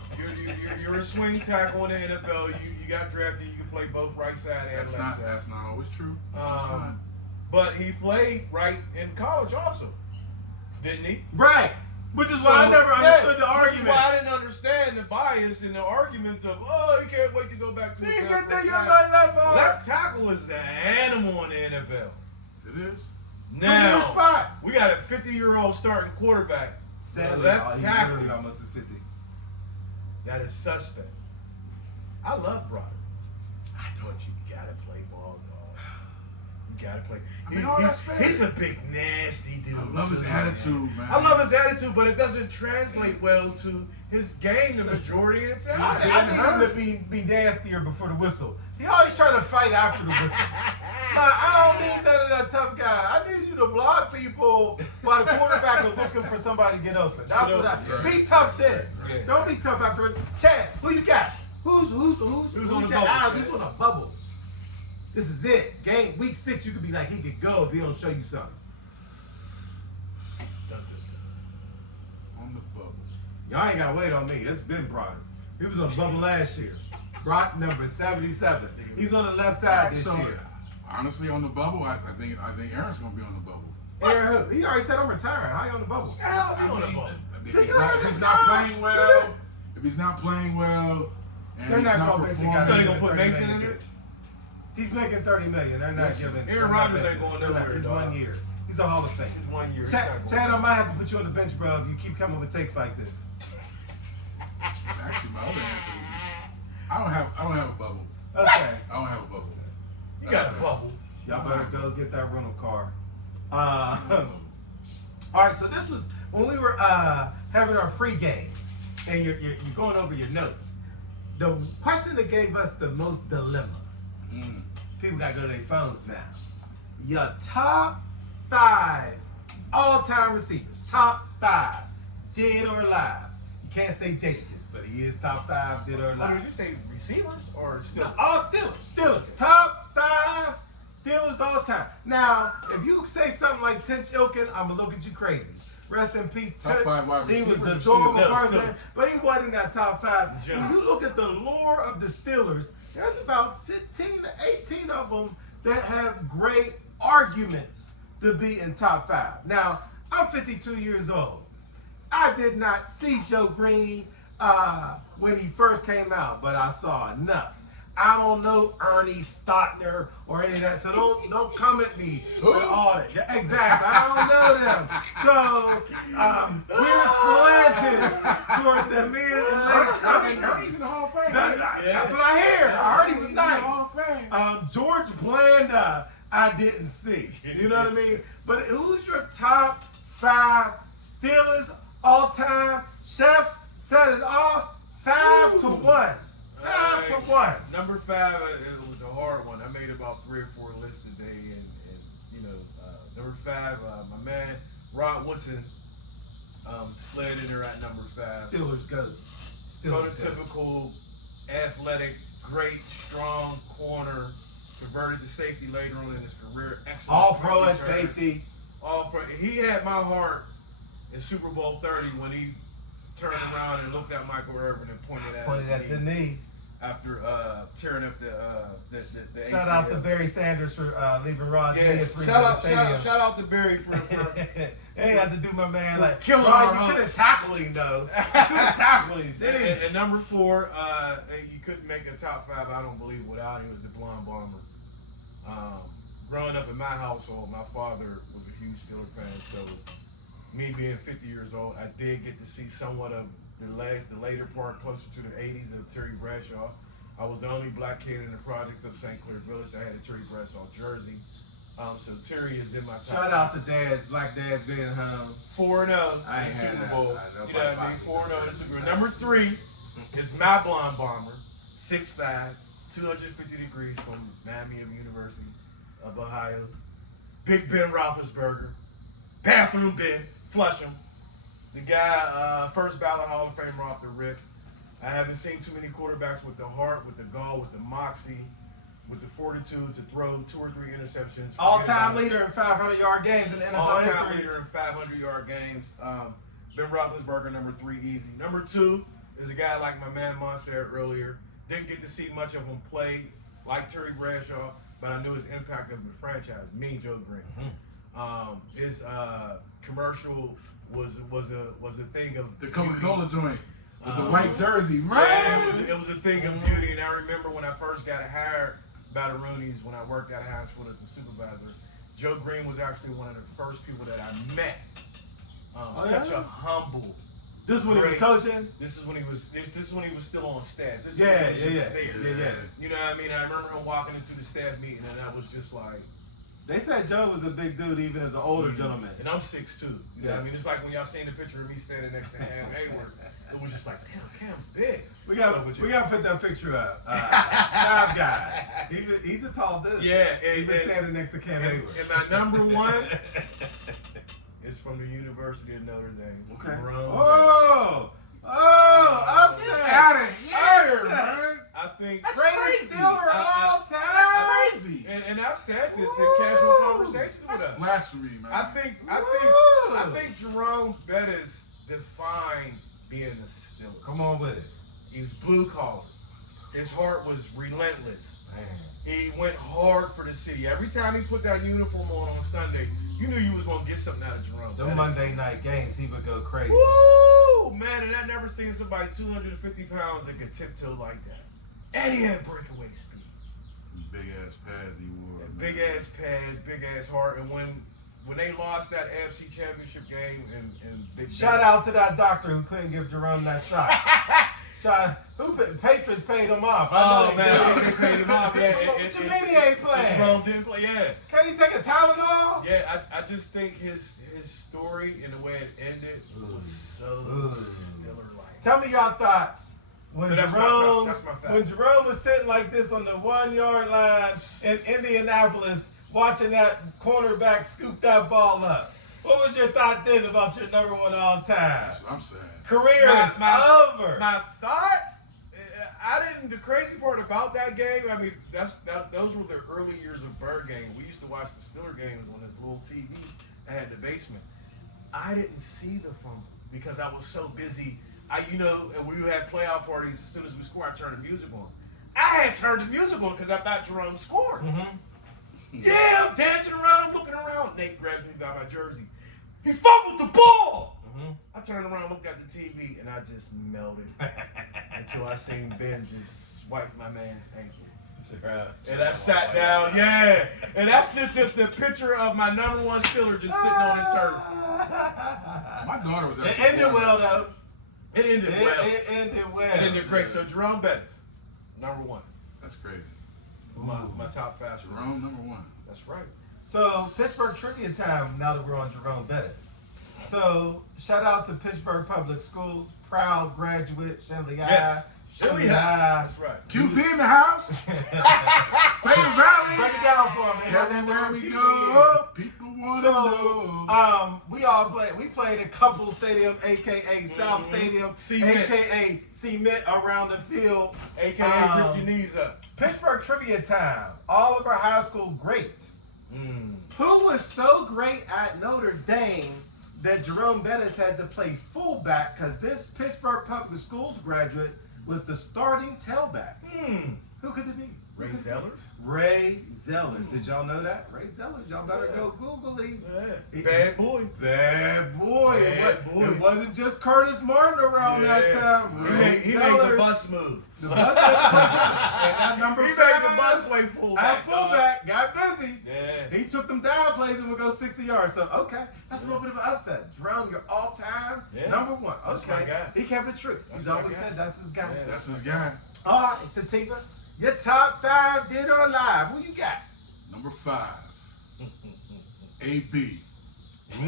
you're a swing tackle in the NFL. You got drafted. You can play both right side and left side. That's not always true. But he played right in college also, didn't he? Right. Which is why I never understood the argument. Which is why I didn't understand the bias and the arguments of, oh, he can't wait to go back to He his can left get there, side. you're not far. Left tackle is the animal in the NFL. It is. Your spot. We got a 50-year-old starting quarterback. Sadly, left tackle. Literally almost is 50. That is suspect. I love Broderick. But you gotta play ball, dog. You gotta play. I mean, all that's fair. He's a big nasty dude. I love his attitude, man. I love his attitude, but it doesn't translate well to his game the majority of the time. I think him to be nastier before the whistle. He always trying to fight after the whistle. Nah, I don't need none of that tough guy. I need you to block people while the quarterback is looking for somebody to get open. That's what be tough then. Yeah. Don't be tough after it. Chad, who you got? Who's on the your bubble? eyes? Who's on the bubble? This is it. Game week 6, you could be like, he could go if he don't show you something. On the bubble. Y'all ain't gotta wait on me. It's been Broderick. He was on the bubble last year. Brock number 77. He's on the left side this year. Honestly, on the bubble, I think Aaron's gonna be on the bubble. Aaron, he already said I'm retiring. How you on the bubble? How's he on the ball? If he's not playing well, and They're he's not not gonna basically performing, So they gonna put Mason in there? He's making $30 million. They're not Listen, giving. Aaron Rodgers ain't going nowhere, He's dog. 1 year. He's a Hall of Fame. He's 1 year. Chad, I might have to put you on the bench, bro, if you keep coming with takes like this. actually, my other answer is I don't have a bubble. Okay. I don't have a bubble. You got a bubble. Y'all better go get that rental car. All right, so this was when we were having our pregame, and you're going over your notes. The question that gave us the most dilemma. People got to go to their phones now. Your top 5 all-time receivers. Top 5, dead or alive. You can't say Jenkins, but he is top 5, dead or Oh, alive. did you say receivers or still? No, all Steelers. Top 5 Steelers all time. Now, if you say something like Tench Ilkin, I'm going to look at you crazy. Rest in peace, Top Tench. 5 wide He was receiver, the adorable Steelers. person, but he wasn't in that top 5. General. When you look at the lore of the Steelers, there's about 15 to 18 of them that have great arguments to be in top 5. Now, I'm 52 years old. I did not see Joe Green when he first came out, but I saw enough. I don't know Ernie Stotner or any of that, so don't come at me with all that. Yeah, exactly, I don't know them. So we're slanted toward the mid and late Ernie's in the Hall of Fame. That's what I hear. I heard he was He's in the Hall of nice. Fame. George Blanda, I didn't see. You know what I mean? But who's your top 5 Steelers all time? Chef, set it off 5 to 1. 5 to 1. Number 5, it was a hard one. I made about 3 or 4 lists today, and you know, number 5, my man Rod Woodson slid in there at number 5. Steelers go. Prototypical, athletic, great, strong corner. Converted to safety later on in his career. Excellent. All pro at return. safety. All pro. He had my heart in Super Bowl 30 when he turned around and looked at Michael Irvin and pointed at his knee. knee. After tearing up the Shout out to Barry Sanders for leaving Rod yeah, shout out to Barry for They had to do my man like killing Rod, our you couldn't tackle him though. You couldn't tackle him. and number 4, you couldn't make a top 5, I don't believe, without him, was the Blonde Bomber. Growing up in my household, my father was a huge Steelers fan. So, me being 50 years old, I did get to see somewhat of the later part, closer to the 80s of Terry Bradshaw. I was the only black kid in the projects of St. Clair Village that had a Terry Bradshaw jersey. So Terry is in my top. Shout out to dads, black dads being home. 4-0 I in ain't Super had Bowl. that. You know what I mean? 4-0 in Super Bowl. Number 3 is my blonde bomber, 6'5", 250 degrees from Miami University of Ohio. Big Ben Roethlisberger. Bathroom Ben. Flush him. The guy, first ballot Hall of Famer off the rip. I haven't seen too many quarterbacks with the heart, with the gall, with the moxie, with the fortitude to throw 2 or 3 interceptions. All-time leader in 500-yard games in NFL All-time history. leader in 500-yard games. Ben Roethlisberger, number 3, easy. Number 2 is a guy like my man Mon said earlier. Didn't get to see much of him play like Terry Bradshaw, but I knew his impact of the franchise. Mean Joe Green. His commercial was a thing of The Coca-Cola joint with the Um, white jersey, man. yeah, it was a thing of beauty, and I remember when I first got hired by the Roonies when I worked at a high school as a supervisor. Joe Green was actually one of the first people that I met. Such a humble. This is when he was great- coaching? This is when he was. This is when he was still on staff. This is Yeah, when he was yeah, just yeah. there. Yeah. You know what I mean? I remember him walking into the staff meeting, and I was just like, They said Joe was a big dude even as an older gentleman. and I'm 6'2". You know what Yeah. I mean? It's like when y'all seen the picture of me standing next to Cam Hayward. It was just like, damn, Cam's big. We got to put that picture up. Five Guys. He's a tall dude. Yeah, He was standing next to Cam and Hayward. my number 1 is from the University of Notre Dame. Okay. Oh, upset. Get out of here, Upset. man. I think That's Greatest crazy. Steeler of all time. That's crazy. and I've said this in casual Woo. conversations with That's us. blasphemy, man. I think Jerome Bettis defined being a Steeler. Come on with it. He was blue collar. His heart was relentless. Man. He went hard for the city. Every time he put that uniform on Sunday, you knew you was gonna get something out of Jerome. Them Bettis. Monday night games, he would go crazy. Woo, man! And I never seen somebody 250 pounds that could tiptoe like that. And he had breakaway speed. Big ass pads he wore. man. Big ass pads, big ass heart. And when they lost that AFC Championship game and Big Shout Ben, out to that doctor who couldn't give Jerome that shot. Patriots paid him off. I know Oh they man, did. they paid him off. Yeah, What you mean he ain't playing? Jerome didn't play. Yeah, Can he take a Tylenol? yeah. I just think his story and the way it ended was so Ooh. Steeler-like. Tell me your thoughts when So that's my Jerome fact. That's my fact. when Jerome was sitting like this on the 1-yard line in Indianapolis, watching that cornerback scoop that ball up. What was your thought then about your number 1 all time? That's what I'm saying. Career is over. My thought, the crazy part about that game, I mean, those were the early years of Burghgang. We used to watch the Steeler games on this little TV I had in the basement. I didn't see the fumble because I was so busy. And we had playoff parties. As soon as we scored, I turned the music on. I had turned the music on because I thought Jerome scored. Mm-hmm. Yeah, I'm dancing around, I'm looking around. Nate grabs me by my jersey. He fumbled the ball. Mm-hmm. I turned around, looked at the TV, and I just melted until I seen Ben just swipe my man's ankle. And I sat down, yeah. And that's the picture of my number 1 Steeler just sitting on the turf. My daughter was It actually ended born well there. though. It ended well. It ended well. It ended great. So Jerome Bettis, number 1. That's crazy. My top 5. Jerome, number 1. That's right. So Pittsburgh trivia time. Now that we're on Jerome Bettis. So shout out to Pittsburgh Public Schools, proud graduate, Shenley High. Yes. Shenley High. That's right. QV in the house. Clayton Valley. Break it down for me. Everywhere we go, people want to know. We played at Couple Stadium, aka South Stadium, Cement. aka Cement around the field. AKA rip your knees up. Pittsburgh trivia time. All of our high school greats. Who was so great at Notre Dame that Jerome Bettis had to play fullback because this Pittsburgh Public Schools graduate was the starting tailback? Who could it be? Ray Zeller? Ray Zellers. Did y'all know that? Ray Zellers. Y'all better go Google him. Yeah. Bad boy. Bad boy. Bad boy. It wasn't just Curtis Martin around that time. Ray He made Zellers. the bus move. The bus and that number He made five, the bus play fullback. At fullback, got busy. Yeah. He took them down plays and would go 60 yards. So, okay, that's a little bit of an upset. Drown your all-time number one. That's my Okay, guy. he kept it true. He's my always guy. said that's his guy. Yeah, That's his guy. All right, Sativa, your top 5 dead or alive. Who you got? Number 5. AB. You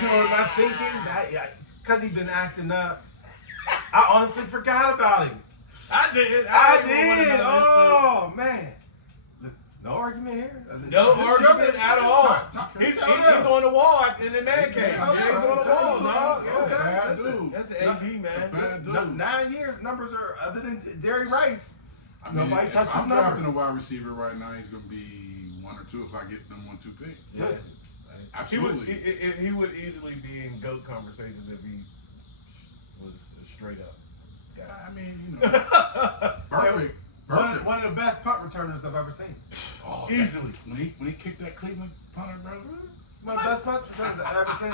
know what my thinkings? Because he been acting up. I honestly forgot about him. I did. I did. Oh, man. No argument here. No This argument your- at all. Talk- He's talk- on the wall in the man cave. Yeah, Yeah, he's on the wall, dog. Okay. Yeah. Bad dude. That's an AB, man. Bad dude. 9 years, numbers are other than Jerry Rice. I mean, Nobody if touched I'm his drafting a numbers. wide receiver right now, he's going to be 1 or 2 if I get them 1-2 pick. Yeah. Absolutely. He would easily be in GOAT conversations if he was a straight up guy. I mean, you know, perfect. Perfect. One of the best punt returners I've ever seen. Oh, Easily. When he kicked that Cleveland punter, bro. One of the best punt returners I've ever seen.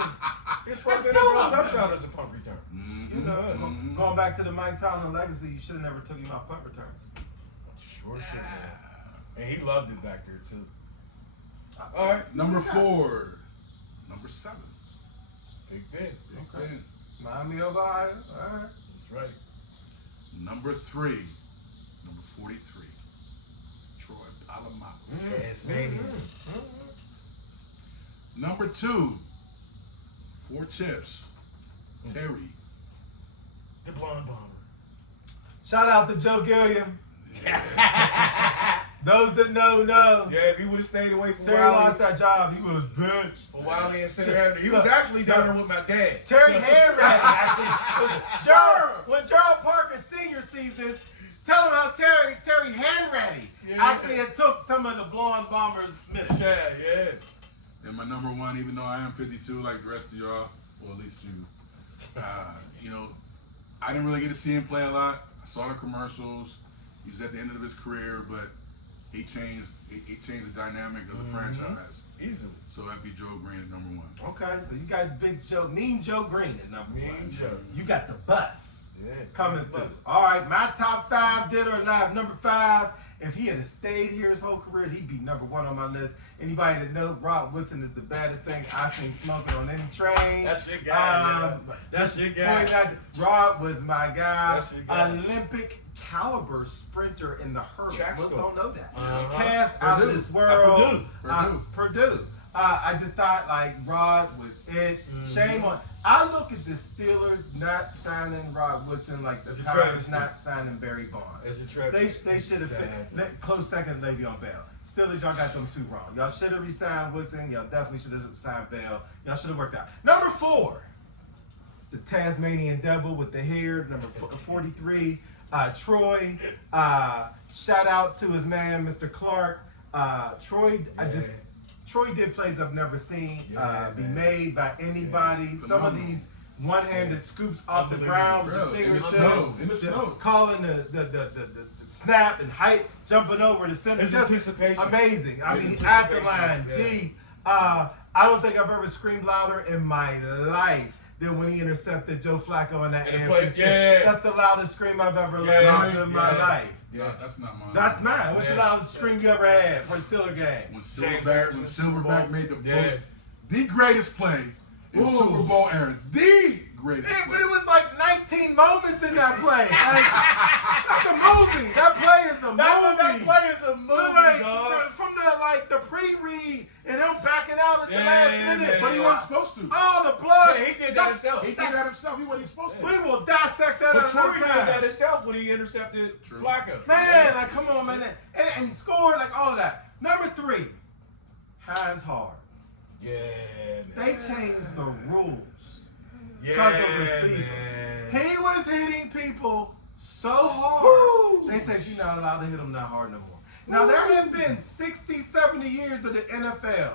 His first I still NFL love touchdown is a punt return. Mm-hmm. You know, going back to the Mike Tomlin legacy, you should have never took him off punt returns. Sure should have. And he loved it back there too. All right. Number 4. Number 7. Big Ben. Big Okay. Ben. Miami of Ohio. All right. That's right. Number 3. Number 43. Troy Polamalu. Tasmania. Number 2. 4 chips. Terry. The blonde bomber. Shout out to Joe Gilliam. Those that know. Yeah, if he would have stayed away from Terry Wiley, lost that job. He was benched. for Wiley and Center Avenue, he was actually down there with my dad. Terry Hanratty actually. When Gerald Parker senior seasons, tell him how Terry Hanratty actually had took some of the blonde bombers' minutes. Yeah. And my number 1, even though I am 52 like the rest of y'all, or at least you know, I didn't really get to see him play a lot. I saw the commercials. He was at the end of his career, but he changed the dynamic of the franchise. Easily. So that'd be Joe Green at number 1. Okay, so you got Mean Joe Green at number 1. Mean Joe. You got the bus Yeah. coming through. All right, my top 5 dead or alive. Number 5. If he had stayed here his whole career, he'd be number 1 on my list. Anybody that knows Rob Woodson is the baddest thing I seen smoking on any train. That's your guy. That's your point guy. out, Rob was my guy. That's your guy. Olympic caliber sprinter in the hurdles. Track Most star. don't know that. Uh-huh. Cast out of Purdue. this world. Purdue. I just thought like Rod was it. Shame on. I look at the Steelers not signing Rod Woodson like the That's a Pirates travesty. not signing Barry Bonds. It's a trap. They should have close second Le'Veon Bell. Steelers, y'all got them 2 wrong. Y'all should have re-signed Woodson. Y'all definitely should have signed Bell. Y'all should have worked out. Number 4, the Tasmanian Devil with the hair. Number 43, Troy. Shout out to his man, Mr. Clark. Troy, Troy did plays I've never seen be made by anybody. Some of these one-handed scoops off the ground with the fingertip. In the snow. Calling the snap and height, jumping over the center. It's Just anticipation. amazing. I It's mean, at the anticipation, line, yeah. deep. I don't think I've ever screamed louder in my life than when he intercepted Joe Flacco in that And AFC play- chip. yeah. That's the loudest scream I've ever let Yeah, out in my yeah. life. Yeah, that's not mine. That's mine. What's the Yeah. loudest scream you ever had for a Steeler game? When James Silverback, Harrison, when Super Bowl. Silverback made the Yeah. most, the greatest play in Ooh. Super Bowl era. The greatest Yeah, play. but it was like 19 moments in that play. Like, that's a movie. That play is a movie. That play is a movie, Like, dog. from the pre-read and him backing out at the last minute. man. But he wasn't supposed to. All the blood. Yeah, he did that himself. He did that himself. He wasn't supposed to. We will dissect that But Troy another did that time. himself when he intercepted True. Flacco. Man, like, come on, man. And he scored, like, all of that. Number 3, Hines Hard. Yeah, They man. changed the rules. Yeah, of receiver. man. He was hitting people so hard. Woo. They said you're not allowed to hit them that hard no more. Now, there have been 60, 70 years of the NFL.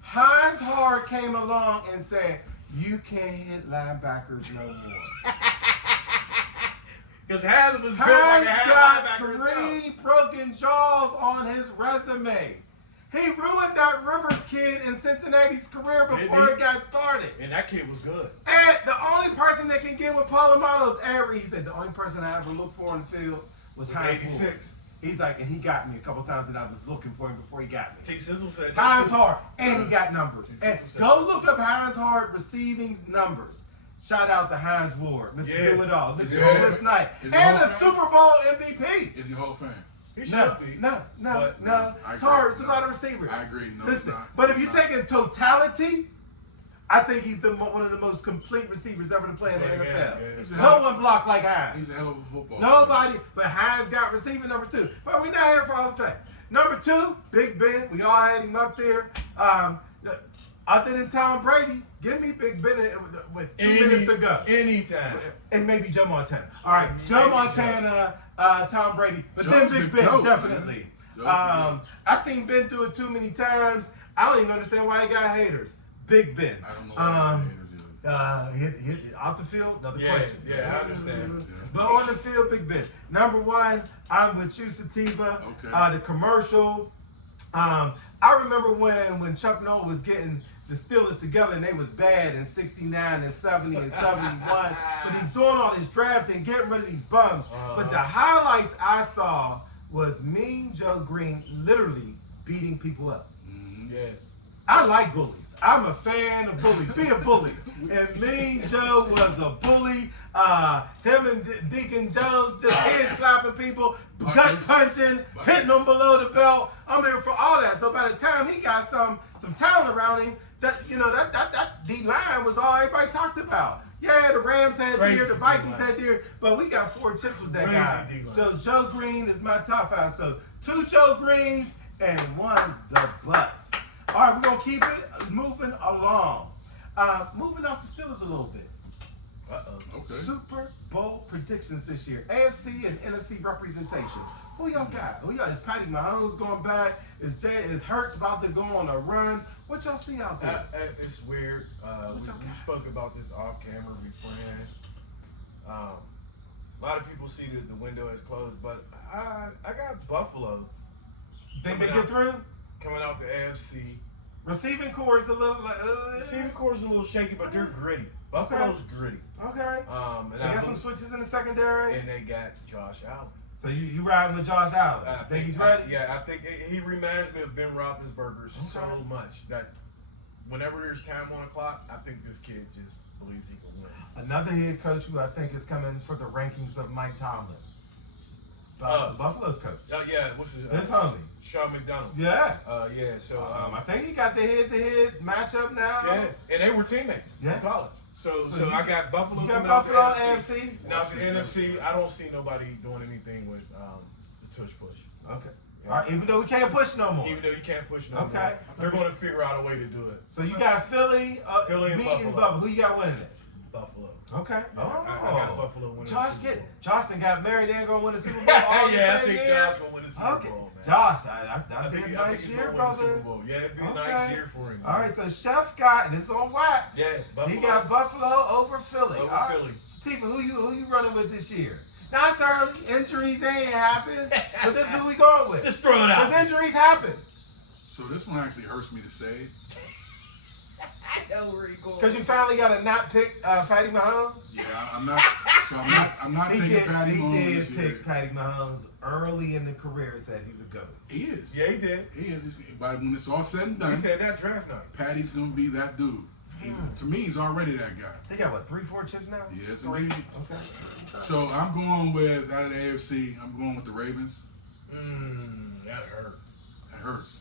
Hines Hard came along and said, you can't hit linebackers no more. Because Hines was built like Hines a half got linebacker himself. 3 broken jaws on his resume. He ruined that Rivers kid in Cincinnati's career before it got started. And that kid was good. And the only person that can get with Palomato's Avery, he said the only person I ever looked for in the field was Hines Ward. 86. He's like, and he got me a couple times, and I was looking for him before he got me. T-Sizzle said that Hines too. Hard, and he got numbers. And go look up Hines Hard receiving numbers. Shout out to Hines Ward, Mr. Yeah. Do It All, Is Mr. he All Hall This of Night, Fame? Is he and Hall the of Fame? Super Bowl MVP. Is he Hall of Fame? He should No, be. no. I It's agree. hard. It's a No. lot of receivers. I agree. No, Listen, it's not. but if It's you not. take in totality, I think he's one of the most complete receivers ever to play in the Yeah, NFL. yeah. He's a No hell- one blocked like Hines. He's a hell of a football player. Nobody, but Hines got receiving number 2. But we're not here for all the fact. Number 2, Big Ben. We all had him up there. Other than Tom Brady, give me Big Ben with 2 minutes to go. Anytime. And maybe Joe Montana. All right, Joe Maybe Montana, Tom Brady, but Joe's then Big the Ben, GOAT, man. definitely. Joe's the GOAT. I seen Ben do it too many times. I don't even understand why he got haters. Big Ben. I don't know why Hit off the field, another Yeah, question. yeah, I understand. But on the field, Big Ben. Number 1, I'm with you, Sativa. Okay. The commercial. I remember when Chuck Noll was getting the Steelers together and they was bad in 69 and 70 and 71. But he's doing all this drafting, getting rid of these bums. But the highlights I saw was Mean Joe Green literally beating people up. Yeah. I like bullies. I'm a fan of bullies. Be a bully. And Mean Joe was a bully. Him and Deacon Jones just head slapping people, gut punching, hitting them below the belt. I'm here for all that. So by the time he got some talent around him, that D line was all everybody talked about. Yeah, the Rams had Crazy deer, the Vikings D-line. had deer, but we got 4 chips with that Crazy guy. D-line. So Joe Green is my top 5. So 2 Joe Greens and 1 the Butts. All right, we're going to keep it moving along. Moving off the Steelers a little bit. Uh-oh. Okay. Super Bowl predictions this year. AFC and NFC representation. Who y'all got? Is Patty Mahomes going back? Is Hurts about to go on a run? What y'all see out there? It's weird. We spoke about this off camera beforehand. A lot of people see that the window is closed, but I got Buffalo Think they get through? coming out the AFC. Receiving core is a little Receiving core is a little shaky, but they're gritty. Buffalo's gritty. Okay. And They got some switches in the secondary. and they got Josh Allen. So you riding with Josh Allen? I Think he's ready? I think he reminds me of Ben Roethlisberger so Okay. much that whenever there's time on the clock, I think this kid just believes he can win. Another head coach who I think is coming for the rankings of Mike Tomlin. Buffalo's coach. Yeah, what's his This homie. Sean McDonald. Yeah. Yeah, so I think he got the head-to-head matchup now. yeah, and they were teammates Yeah. in college. So you- I got Buffalo. You got coming out the Buffalo AFC. AFC? Now the NFC, I don't see nobody doing anything with the tush push. Okay. Yeah. All right, even though we can't push no more. Even though you can't push no Okay. more, they're going to figure out a way to do it. So you got Philly, Philly and beating Buffalo. Who you got winning it? Buffalo. Okay. Yeah, I got Buffalo winning Josh the Super Bowl. Josh done got married and gonna win the Super Bowl all Yeah, I the same think year? Josh going to win the Super Okay. Bowl, man. Josh, I that'd be think, a I think nice he's year, going to win the Super brother. Bowl. Yeah, it'd be a Okay. nice year for him. All right, so Chef got this on wax. Yeah, Buffalo. He got Buffalo over Philly. Over All right. Philly. Steve, who you running with this year? Now it's early. Injuries they ain't happen. But this is who we going with. Just throw it out. Because injuries happen. So this one actually hurts me to say. I know where he going. Because you finally got to not pick Patty Mahomes. Yeah, I'm not He taking did, Patty he Mahomes did this year. pick Patty Mahomes early in the career and said he's a GOAT. He is. Yeah, he did. He is. But when it's all said and He done, said that draft night. Patty's gonna be that dude. To me, he's already that guy. They got what, 3-4 chips now? Yes, 3? indeed. Okay. So I'm going with out of the AFC. I'm going with the Ravens. That hurt. That hurts.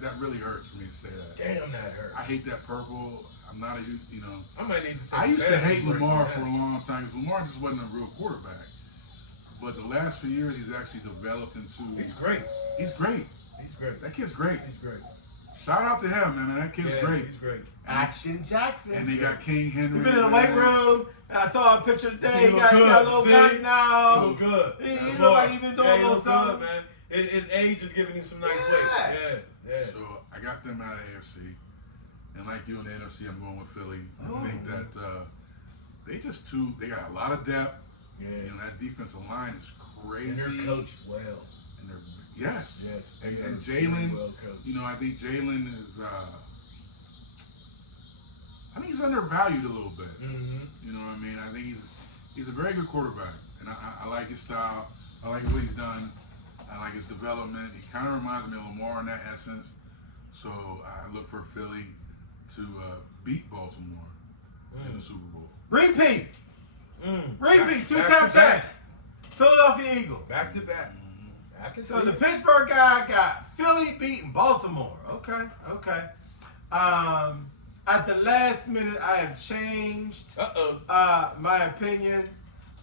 That really hurts for me to say that. Damn, that hurt. I hate that purple. I'm not a I might need to take I used to a hate break Lamar from for a that. long time because Lamar just wasn't a real quarterback. But the last few years, he's actually developed into. He's great. He's great. He's great. That kid's great. He's great. Shout out to him, man. That kid's great. He's great. Action Jackson. And they got King Henry. He's been in the weight room, and I saw a picture today. He He got look little good. guns See? now. He look good. He That look like boy. he been doing Yeah, a he little look something. good, man. His age is giving him some nice Yeah. weight. Yeah. So I got them out of AFC. And like you in the NFC, I'm going with Philly. Oh. I think that they got a lot of depth. You know, that defensive line is crazy. And they're coached well. And they're, yes. And They're Jalen, well coached. you know, I think Jalen is, I think he's undervalued a little bit. You know what I mean? I think he's a very good quarterback. And I like his style. I like what he's done. I like his development. He kind of reminds me of Lamar in that essence. So I look for Philly to beat Baltimore in the Super Bowl. Repeat. Repeat. Two-time champ. Philadelphia Eagles. Back to back. I can So see the it. Pittsburgh guy got Philly beating Baltimore. Okay. At the last minute, I have changed my opinion.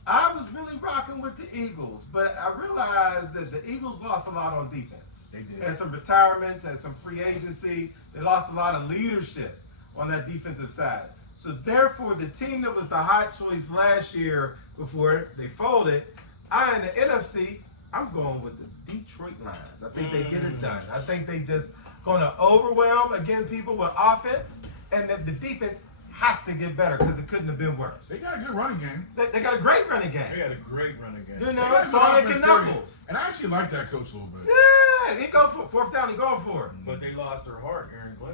I was really rocking with the Eagles, but I realized that the Eagles lost a lot on defense. They did. Had some retirements, had some free agency. They lost a lot of leadership on that defensive side. So therefore, the team that was the hot choice last year before they folded, in the NFC, I'm going with the Detroit Lions. I think they get it done. I think they just going to overwhelm, again, people with offense, and that the defense has to get better because it couldn't have been worse. They got a good running game. They got a great running game. They got a great running game. You They know, got a good Sonic offense and period. Knuckles. And I actually like that coach a little bit. Yeah, he go for fourth down. He going for it. But they lost their heart, Aaron Glenn.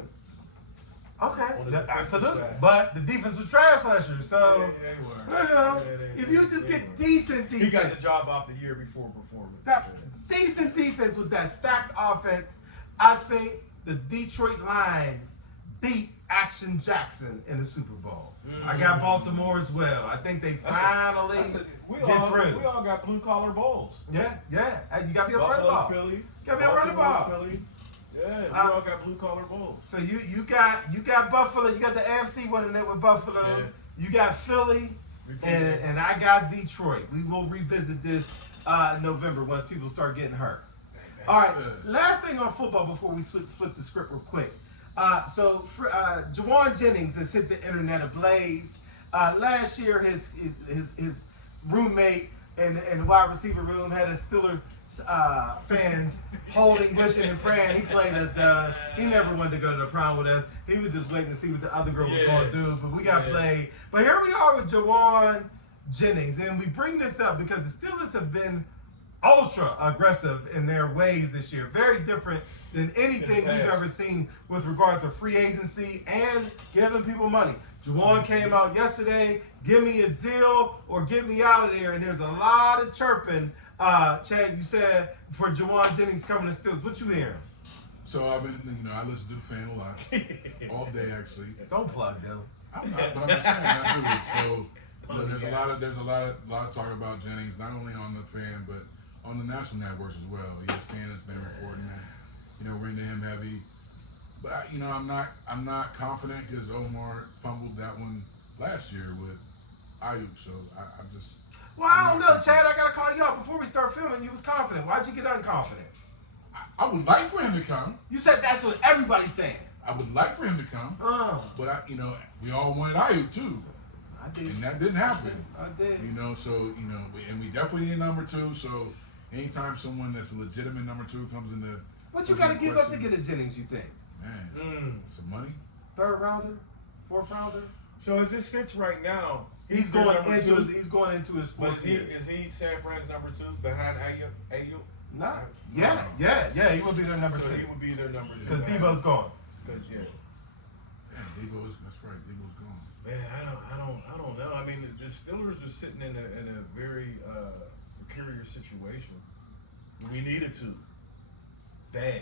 Okay, On the defensive absolutely. side. But the defense was trash last year, so They were. you know, They if you were. just They get were. decent defense, He got the job off the year before performance. that decent defense with that stacked offense, I think the Detroit Lions beat Action Jackson in the Super Bowl. I got Baltimore as well. I think they finally We get all through. got blue collar bowls. Yeah. Hey, you gotta be a running Buffalo, ball. Philly. Gotta be a running ball. Philly. Yeah, we all got blue collar bowls. So you got Buffalo. You got the AFC winning it with Buffalo. Yeah. You got Philly, and I got Detroit. We will revisit this in November once people start getting hurt. All right, last thing on football before we flip the script real quick. Jawan Jennings has hit the internet ablaze. Last year, his roommate in the wide receiver room had his Steelers fans holding, wishing, and praying. He played us down. He never wanted to go to the prom with us. He was just waiting to see what the other girl was going to do. But we got played. But here we are with Jawan Jennings, and we bring this up because the Steelers have been ultra aggressive in their ways this year. Very different than anything we've ever seen with regard to free agency and giving people money. Jawan came out yesterday, give me a deal or get me out of there. And there's a lot of chirping. Chad, you said for Jawan Jennings coming to Steelers. What you hearing? So I've been, I listen to the fan a lot, all day actually. Don't plug them. I'm not, but I'm just saying I do it. So there's a lot of talk about Jennings, not only on the fan, but on the national networks as well. ESPN has been reporting that, ring to him heavy. But I'm not confident because Omar fumbled that one last year with Ayuk. So I'm just. Well, I don't know, Chad. I gotta call you out before we start filming. You was confident. Why'd you get unconfident? I would like for him to come. You said that's what everybody's saying. I would like for him to come. But we all wanted Ayuk too. I did. And that didn't happen. I did. And we definitely need number two. So anytime someone that's a legitimate number two comes in the What you gotta give up to get a Jennings, you think? Man, some money. Third rounder? Fourth rounder? So as this sits right now, He's their going number into two. his But fourth year. is he San Fran's number two behind Ayuk? Nah. Yeah. He would be their number So two. he would be their number two. Because Debo's gone. Because That's right. Debo's gone. man, I don't know. I mean, the Steelers are sitting in a very precarious situation. We needed to. Bad.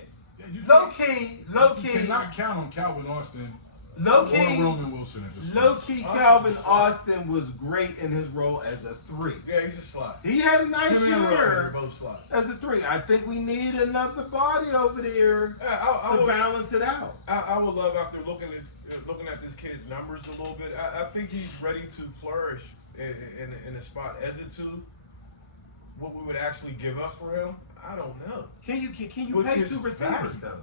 Low key. You cannot count on Calvin Austin or Roman Wilson at this point. Low key, Calvin Austin was great in his role as a 3. Yeah, he's a slot. He had a nice Him and Roman are year both slots. as a 3. I think we need another body over there I to would, balance it out. I would love after looking at this kid's numbers a little bit. I think he's ready to flourish in a spot as a 2. What we would actually give up for him, I don't know. Can you What's pay his 2 receivers value? though?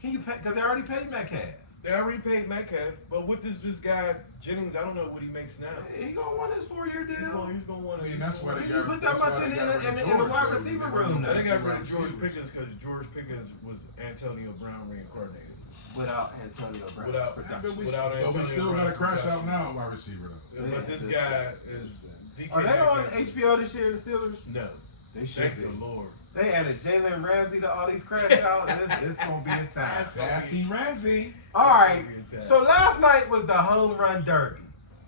Can you pay? Because they already paid Metcalf. They already paid Metcalf, but what does this guy Jennings? I don't know what he makes now. He gonna want his 4-year deal. He's gonna want. I mean, that's why they You got. put that that's why much they in got rid of the George, wide though. receiver They room got now. They got rid wide of George receivers. Pickens because George Pickens was Antonio Brown reincarnated. Without Antonio Brown. Without- production. But we Without still Antonio got to Brown crash production. out now, wide receiver though. But this guy is Are they on HBO this year, the Steelers? No. They should Thank be. the Lord. They added Jalen Ramsey to all these crash outs. It's going to be a time. Sassy Ramsey. All right. So last night was the home run derby.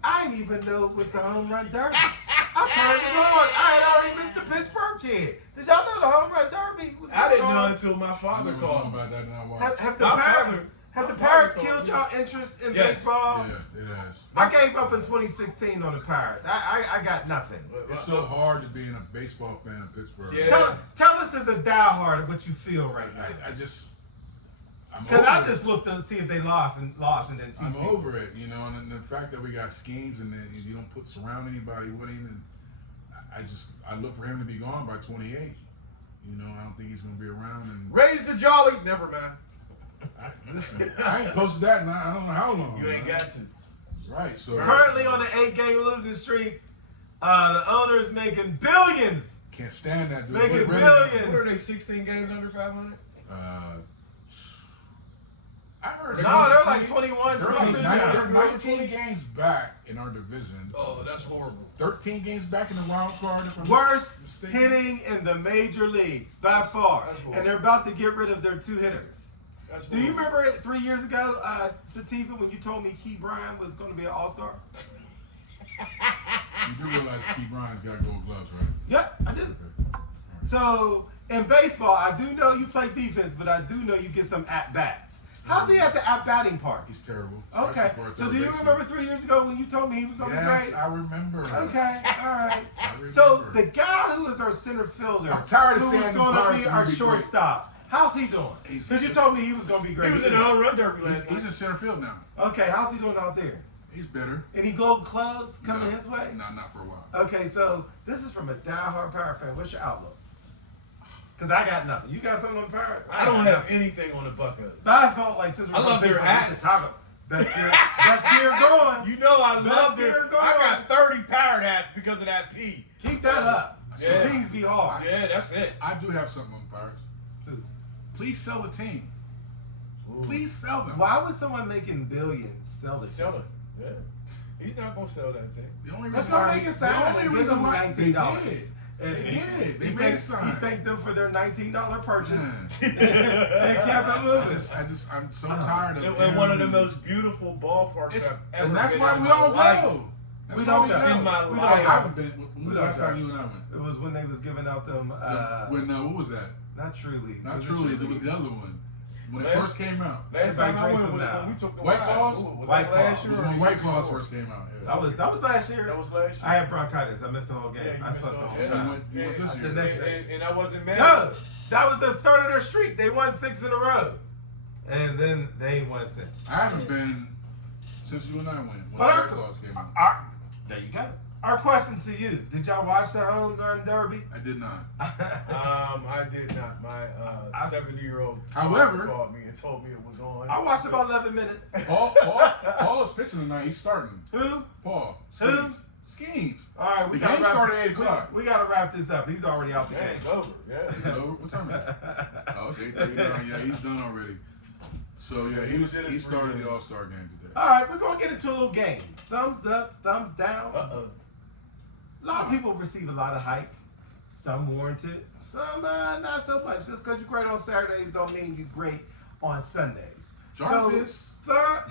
I didn't even know it was the home run derby. I turned it on. I had already missed the Pittsburgh kid. Did y'all know the home run derby was I didn't going know on? until my I father don't called know me. about that now. Have the My Pirates father killed told y'all interest in Yes. baseball? Yeah, it has. I gave up in 2016 on the Pirates. I got nothing. It's so hard to be a baseball fan in Pittsburgh. Yeah. Tell us as a diehard what you feel right now. I'm Because over I it. just looked to see if they lost and then two I'm people. over it, you know, and the fact that we got schemes and then you don't surround anybody winning, and I look for him to be gone by 28. You know, I don't think he's gonna be around. And Raise the jolly. Never mind. listen, I ain't posted that in I don't know how long. You ain't man. got to. Right. So Currently on the 8-game losing streak, the owner is making billions. can't stand that dude. Making Get rid of billions. What are they? 16 games under 500? him. I heard No, they're like 21, they're 22 like now. 19 games back in our division. Oh, that's horrible. 13 games back in the wild card. if I'm Worst mistaken. hitting in the major leagues by far. That's horrible. And they're about to get rid of their two hitters. That's Do you horrible. remember it 3 years ago, Sativa, when you told me Key Bryan was going to be an all-star? You do realize Key Bryant's got gold gloves, right? Yep, I did. Okay. So, in baseball, I do know you play defense, but I do know you get some at-bats. How's he at the at-batting part? He's terrible. Okay, especially for a so third do you baseman. remember 3 years ago when you told me he was going to be Yes, great? I remember. Okay, all right. I remember. So the guy who is our center fielder, I'm tired of who saying was the going Pirates to be are our gonna be shortstop, how's he doing? He's- Because you told me he was going to be great. He was in the home run derby last He's night. in center field now. Okay, how's he doing out there? He's better. Any gold gloves coming No, his way? No, not for a while. Okay, so this is from a diehard Pirate fan. What's your outlook? Because I got nothing. You got something on the Pirates? I don't have anything on the Buckeyes. But I felt like since we're I love big their on hats. Chicago, best beer going. You know I Best love year it. going. I got 30 parrot hats because of that P. Keep that up. Yeah. Please be hard. Yeah, that's it. I do have something on the Pirates. Who? Please sell the team. Please sell them. Why would someone making billions sell the Sell it. Yeah. He's not gonna sell that thing. The only Let's reason go why make it the sound. only Give reason them why they $19. did. And They did. They he made thanked, sign. he thanked them for their $19 purchase. Yeah. And kept it moving. I'm so tired of In him. one of the most beautiful ballparks It's, I've ever and that's been why in we my don't life. go. That's We why don't we go. In my We I life. haven't been. When We was the don't last go. time you and I went? It was when they was giving out them, What was that? not Truly. Not Truly. It was the other one. When it Last- first came out. Last Everybody time I drinks went them was now. when we took the White ride. Claws? Ooh, was White that last Claws. It year was or when the White year Claws before? first came out. Yeah. That was last year. That was last year. I had bronchitis. I missed the whole game. Yeah, you I missed slept the the whole whole And time. you went this And- year. The next day. And I wasn't mad. No, that was the start of their streak. They won 6 in a row, and then they ain't won since. I haven't been since you and I went. When But White Claws came out. There you go. Our question to you: did y'all watch the home run derby? I did not. I did not. My I- 70-year-old However- called me and told me it was on. I watched about 11 minutes. Paul is pitching tonight. He's starting. Who? Paul. Who? Skeens. All right, we The gotta game wrap- started at 8 o'clock. We gotta wrap this up. He's already out the Yeah, game. it's over. Yeah. Is it over? What time is it? Oh, it's 8:39. Yeah, he's done already. So yeah, he started the All-Star game today. All right, we're gonna get into a little game. Thumbs up, thumbs down. Uh-oh. A lot of people receive a lot of hype. Some warranted, some not so much. Just because you're great on Saturdays don't mean you're great on Sundays. Jarvis. So, third.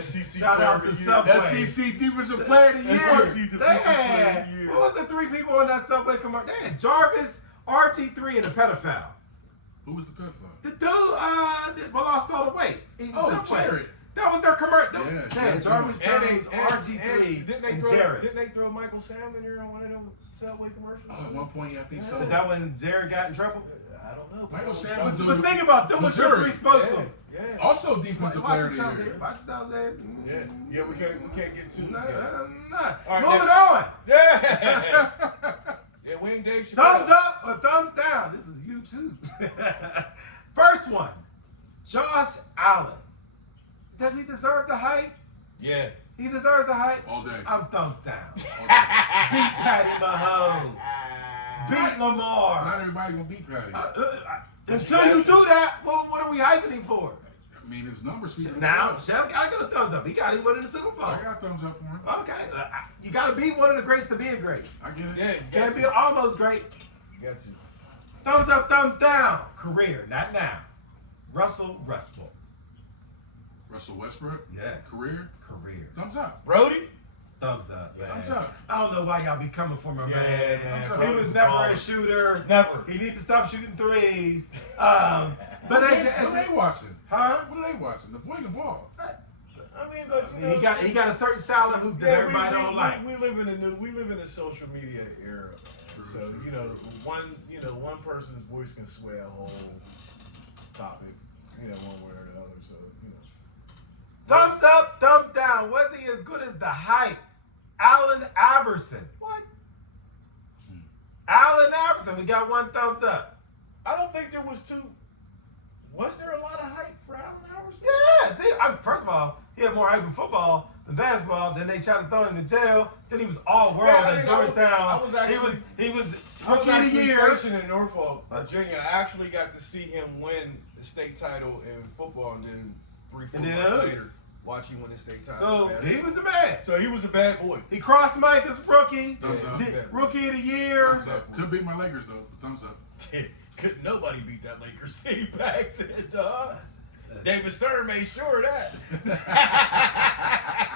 SEC Shout out to Subway. SEC Defensive Player of the Year. SEC They Defensive Player of had, the Year. what was the 3 people on that Subway commercial? They had Jarvis, RG3, and a pedophile. Who was the pedophile? The dude that lost all the weight. eating Oh, Subway. Jared. That was their commercial. Yeah, They had Jared Jarvis And Jones, they- RG3, didn't they and throw, Jared. Didn't they throw Michael Sam in there on one of them Subway commercials? Oh, at one point, yeah, I think so. Is that when Jared got in trouble? I don't know. Michael Sam But, was but think about them with your 3 Missouri. spokesmen. Yeah. Also Watch Defensive Player of the yourselves Year. here. Watch yourselves there. Yeah. Yeah, we can't get too. Nah, Yeah. nah. All right, Moving next. on. Yeah. Yeah, Wing Dave Chappelle. Thumbs up or thumbs down? This is you too. First one, Josh Allen. Does he deserve the hype? Yeah. He deserves the hype. All day. I'm thumbs down. All day. Beat Patty Mahomes. Beat Lamar. Not everybody gonna beat Patty. Until you do that, what are we hyping him for? I mean, his numbers speak for Now, themselves. Chef got to go thumbs up. He got him winning the Super Bowl. I got thumbs up for him. Okay. You got to be one of the greats to be a great. I get it. Yeah, you Can't got be to. almost great. You got to. Thumbs up, thumbs down. Career, not now. Russell Westbrook. Russell Westbrook, Yeah. career, Career. thumbs up. Brody? Thumbs up, man. Thumbs up. I don't know why y'all be coming for my man. thumbs up. He was never a shooter. Never. He needs to stop shooting threes. But What as you, are they watching? huh? What are they watching? The boy and the ball. I mean, but, you know, He got a certain style of hoop that everybody don't like. We live in a social media era. So you know, one person's voice can sway a whole topic, one way or another. So Thumbs up, thumbs down. Was he as good as the hype? Allen Iverson. what? Allen Iverson. We got one thumbs up. I don't think there was two. Was there a lot of hype for Allen Iverson? Yeah. See, first of all, he had more hype in football than basketball. Then they tried to throw him in jail. Then he was all world Yeah, I at mean, Georgetown. I was actually- he was I was rookie of the actually year. stationed in Norfolk, Virginia. I actually got to see him win the state title in football, and then 3-4 And then months others. later, watch him win the state title. So in he basketball. was the man. So he was a bad boy. He crossed Mike as rookie. Thumbs up. Did rookie of the year. Thumbs up. Could beat my Lakers though. But thumbs up. Couldn't nobody beat that Lakers team back then, dog. David Stern made sure of that.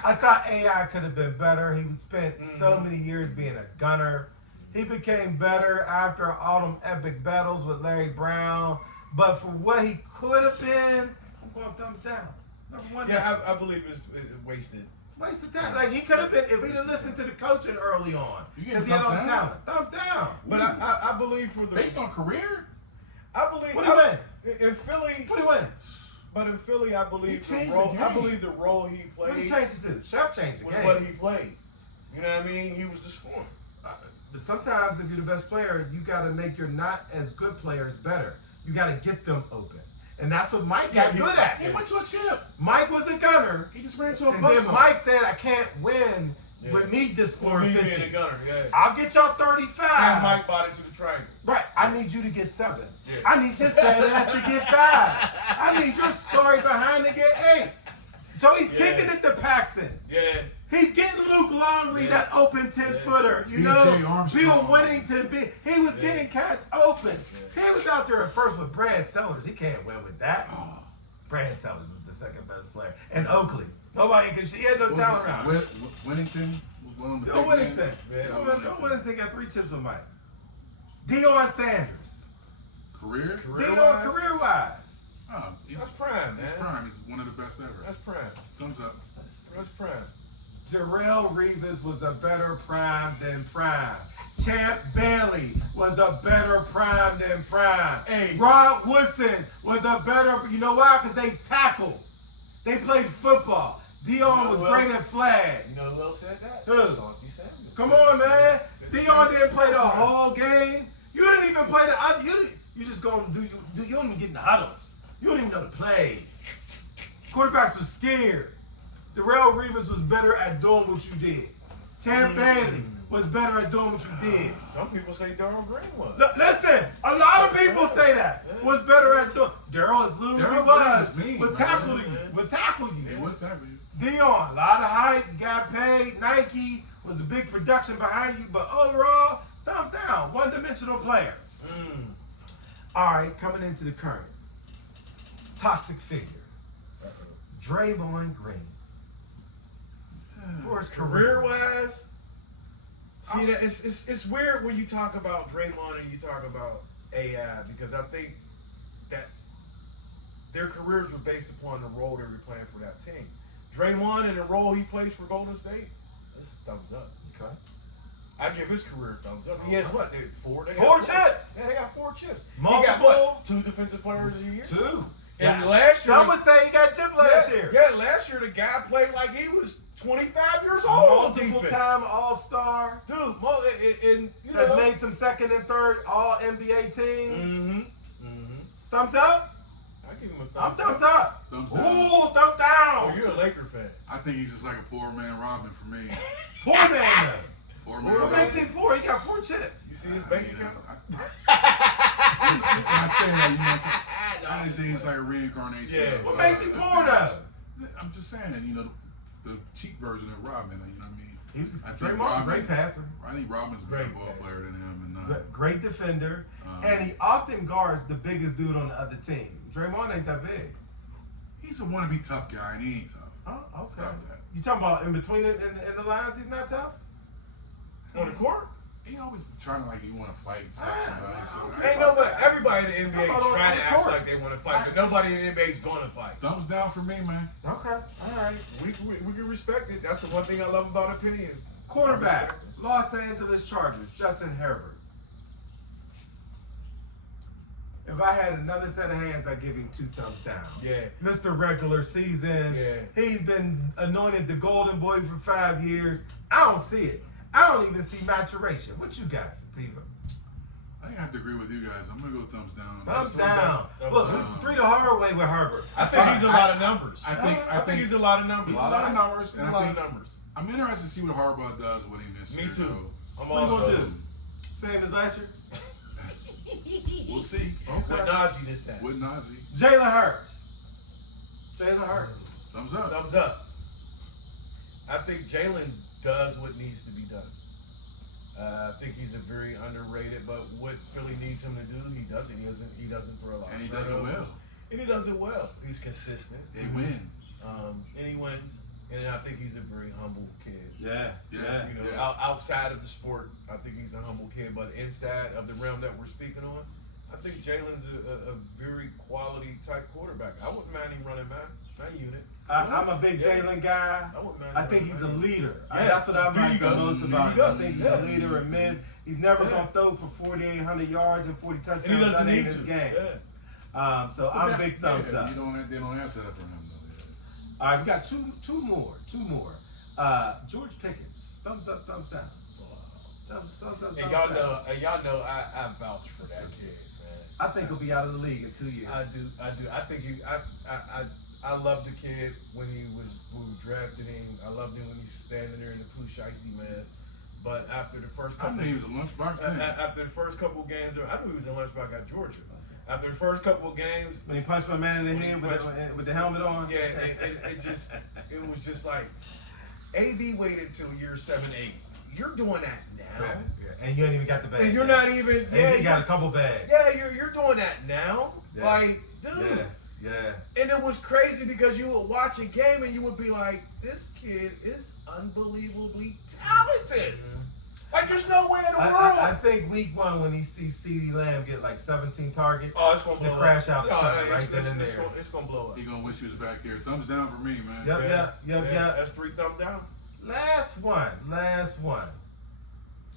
I thought AI could have been better. He spent so many years being a gunner. He became better after all them epic battles with Larry Brown. But for what he could have been, I'm going thumbs down. Number one. Yeah, I believe it's wasted. Wasted time. Like he could have been if he didn't listen to the coaching early on. You Because getting he had all the thumbs down? talent. Thumbs down. But I believe for the Based on career, I believe What do you win? in Philly. What do you win? But in Philly, I believe He the changed the role. I game. believe the role he What did played he change it to? Chef changed the was game. what he played. You know what I mean? He was the scorer. But sometimes if you're the best player, you got to make your not as good players better. You got to get them open. And that's what Mike got good at. he went to a chip. Mike was a gunner. He just ran to a And bus. then Mike said, I can't win with me just For scoring me 50. being a gunner, yeah. I'll get y'all 35. And Mike bought into the triangle. Right. I need you to get 7. Yeah. I need your 7 ass to get 5. I need your sorry behind to get 8. So he's Yeah. kicking it to Paxson. Yeah. He's getting Luke Longley, Yeah. that open 10-footer. You B.J. know, Armstrong. Bill Winnington. He was Yeah. getting cats open. He was out there at first with Brad Sellers. He can't win with that. Oh. Brad Sellers was the second best player. And Oakley. Nobody can. He had no talent around. Winnington was one of the Bill big Winnington. men. Yeah. Bill Winnington got 3 chips with Mike. Deion Sanders. Career? Deion career-wise. Oh, he's That's prime, man. prime. He's one of the best ever. That's prime. Thumbs up. That's prime. Jarrell Reeves was a better prime than prime. Champ Bailey was a better prime than prime. Hey. Rod Woodson was a better, you know why? Because they tackled. They played football. Dion was who bringing else? flags. You know who else said that? Who? Salty Samuel. Come on, man. Dion didn't play the whole game. You didn't even play the other. You just go and do. You don't even get in the huddles. You don't even know the plays. Quarterbacks was scared. Darrell Reeves was better at doing what you did. Champ Bailey was better at doing what you did. Some people say Darryl Green was. Listen, a lot of people say that was better at doing. Darrell, as little as he Darryl was, Green is mean, would man. tackle you. Would tackle He you. would tackle you. Dion, a lot of hype, got paid. Nike was a big production behind you, but overall, thumbs down. One-dimensional player. All right, coming into the current. Toxic figure. Draymond Green. For his career. Career-wise, see that it's weird when you talk about Draymond and you talk about AI because I think that their careers were based upon the role they were playing for that team. Draymond and the role he plays for Golden State, that's a thumbs up. Okay. I give his career a thumbs up. He has what? Four Chips. Yeah, they got 4 chips. Multiple. He got what? 2 defensive players of the year. 2. And last year, Some would say he got chipped last year. Yeah, last year the guy played like he was 25 years old on Multiple defense. time All-Star. Dude, and you Has know. made some second and third All-NBA teams. Mm-hmm. Thumbs up? I give him a I'm thumbs thumbs up. up. Thumbs down. Ooh, thumbs down. Oh, you're a Laker fan. I think he's just like a poor man Robin for me. Poor man. Poor man What makes Robin. him poor? He got 4 chips. You see his bank account? I'm not saying that, you know. I say he's like a reincarnation. Yeah. of, What makes him poor though? I'm just saying, the cheap version of Rodman. You know what I mean? He was I think Draymond's a great passer. I think Rodman's a better Great ball passer. player than him. Great defender, and he often guards the biggest dude on the other team. Draymond ain't that big. He's a wannabe tough guy, and he ain't tough. Oh, okay. Stop that. You talking about in between it in the lines? He's not tough. On the court? He always trying to like he want to fight somebody. So Ain't nobody. Everybody in the NBA How about try on to the act court? like they want to fight, but nobody in the NBA is gonna fight. thumbs down for me, man. Okay, all right. We can respect it. That's the one thing I love about opinions. Quarterback, Los Angeles Chargers, Justin Herbert. If I had another set of hands, I'd give him 2 thumbs down. Yeah. Mr. Regular Season. Yeah. He's been anointed the golden boy for 5 years. I don't see it. I don't even see maturation. What you got, Sativa? I think I have to agree with you guys. I'm gonna go thumbs down. Thumbs Thumbs down. down. Thumbs Look, down. we free the hard way with Herbert. I think he's a lot of numbers. I I think think he's a lot of numbers. he's a lot of numbers, He's and a I lot think of numbers. I'm interested to see what Harbaugh does when he misses. Me too. I'm What are you also gonna do? Same as last year? We'll see. with Najee this time. With Najee, Jalen Hurts. Jalen Hurts. thumbs up. Thumbs up. I think Jalen does what needs to be done. I think he's a very underrated, but what Philly needs him to do, he doesn't. He doesn't throw a lot. And he of does it turnovers. well. And he does it well. He's consistent. They win. And he wins. And I think he's a very humble kid. Yeah, Yeah. You know, Yeah. outside of the sport, I think he's a humble kid. But inside of the realm that we're speaking on, I think Jalen's a very quality type quarterback. I wouldn't mind him running my unit. I'm a big Yeah. Jalen guy. I wouldn't mind I him think running he's my a unit. leader. Yeah. That's what I There like you the go. most about There him. you I think he's go. a leader in men. He's never Yeah. going to throw for 4,800 yards and 40 touchdowns. And he doesn't That ain't need his to. game. Yeah. So But I'm that's- big thumbs yeah, up. They don't answer that for him though. All right, we got two more. George Pickens, thumbs up, thumbs down. Thumbs up, thumbs And down. y'all know I vouch for that kid, man. I think he'll be out of the league in 2 years. I do. I think I loved the kid when we drafted him. I loved him when he was standing there in the Pooh Shiesty mask. But after the first I couple, knew he was a lunchbox fan. after the first couple of games, I knew he was a lunchbox at Georgia. After the first couple of games, When he punched my man in the head with the helmet on. yeah, it was just like, AB waited till year 7, 8. You're doing that now, Yeah. And you ain't even got the bag. and you're not even. And Yeah, he got a couple bags. yeah, you're doing that now. Yeah. Like, dude. Yeah. And it was crazy because you would watch a game and you would be like, this kid is unbelievably talented. Like, there's no way in the world. I think week 1 when he sees CeeDee Lamb get like 17 targets, Oh, it's going to the blow crash up. out the front, right then and it's there. going to blow up. He gonna wish he was back here. Thumbs down for me, man. Yep. That's 3 thumbs down. Last one.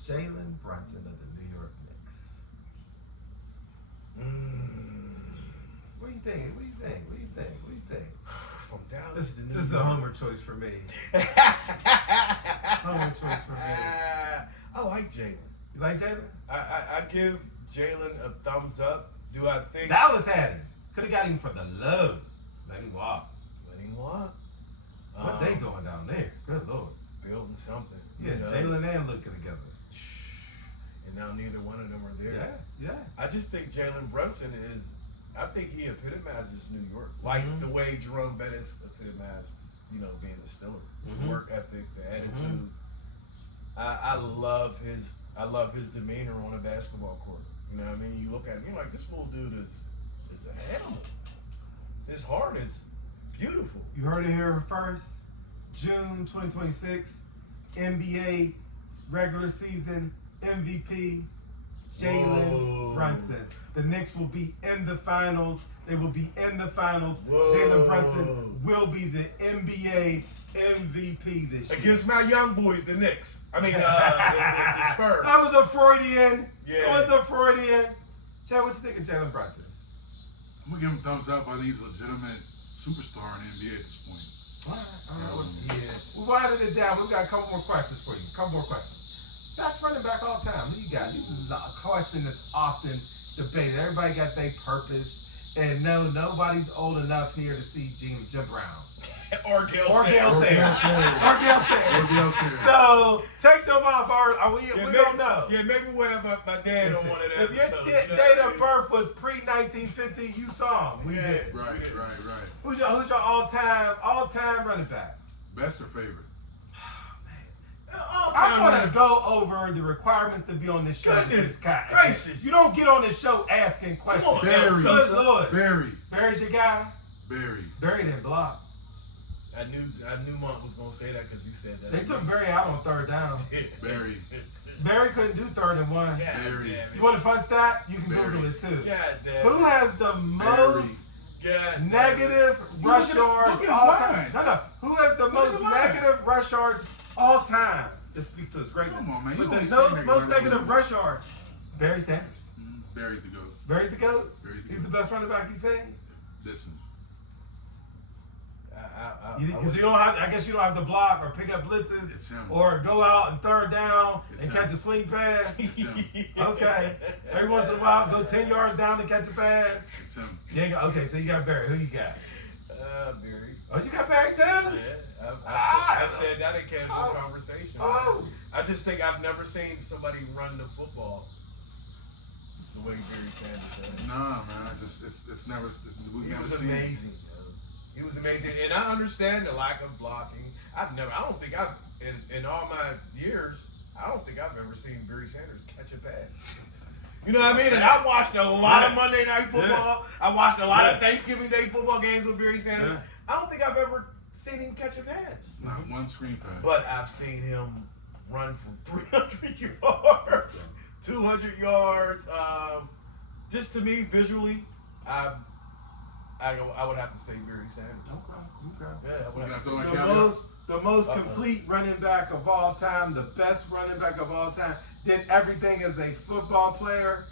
Jalen Brunson of the New York Knicks. What do you think? From Dallas to New This is a York. homer choice for me. Homer choice for me. I like Jalen. You like Jalen? I give Jalen a thumbs up. Do I think Dallas had him. Could have got him for the low. Let him walk. Let him walk. What they doing down there? Good Lord. Building something. Yeah, Who knows? Jalen and Luka together. And now neither one of them are there. Yeah. I just think Jalen Brunson is. I think he epitomizes New York, like Mhm. the way Jerome Bettis epitomized, being a Stiller. Mhm. The work ethic, the attitude. I love his demeanor on a basketball court. You know what I mean? You look at him, you're like, this little dude is an animal. His heart is beautiful. You heard it here first. June 2026, NBA regular season MVP Jalen Whoa. Brunson. The Knicks will be in the finals. They will be in the finals. Whoa. Jalen Brunson will be the NBA MVP this year. Against my young boys, the Knicks. I mean, the Spurs. That was a Freudian. Yeah. That was a Freudian. Chad, what you think of Jalen Brunson? I'm gonna give him a thumbs up. I think he's a legitimate superstar in the NBA at this point. All right. Yeah. We widened it down. We got a couple more questions for you. Best running back all time. Who you got? This is a question that's often debated. Everybody got their purpose. And no, nobody's old enough here to see Jim Brown. Or Gil Or Gale Sayers. Sayers. So take them off. We don't know. Yeah, maybe we'll have my dad on one of them. If your date of birth was pre-1950, you saw him. We did. Right. Who's your all-time running back? Best or favorite? I'm gonna go over the requirements to be on this show. Goodness guy. gracious. You don't get on this show asking questions. Come on, Barry. Good Lord. Barry. Barry's your guy. Barry. Barry didn't block. I knew Monk was gonna say that because you said that. They took Barry out on third down. Barry. Barry couldn't do 3rd and 1. God Barry. damn it. You want a fun stat? You can Barry. Google it too. God damn Who it. has the most God negative rush yards look at his all line. time? No. Who has the Look at most the line. negative rush yards all time? This speaks to his greatness. Come on, man. You But always the say most negative negative rush yards, Barry Sanders. Barry's the GOAT. Barry's the GOAT? Barry's the He's the GOAT. best running back, he's saying? Listen. Because you don't have, I guess you don't have to block or pick up blitzes It's him. or go out and third down It's and him. catch a swing pass. It's him. Okay. Every once in a while, go 10 yards down and catch a pass. It's him. Okay, so you got Barry. Who you got? Barry. Oh, you got Barry too? Yeah, I've said that in casual conversation. Oh. I just think I've never seen somebody run the football the way Barry Sanders does. Nah, man. It's never. We've He never was seen. amazing. He was amazing, and I understand the lack of blocking. I don't think in all my years, I don't think I've ever seen Barry Sanders catch a pass. You know what I mean? And I watched a lot of Monday Night Football. I watched a lot of Thanksgiving Day football games with Barry Sanders. I don't think I've ever seen him catch a pass. Not one screen pass. But I've seen him run for 300 yards, 200 yards. Just to me, visually, I would have to say Barry Sanders. Okay. Yeah, I would have to So like The most complete running back of all time, the best running back of all time, did everything as a football player,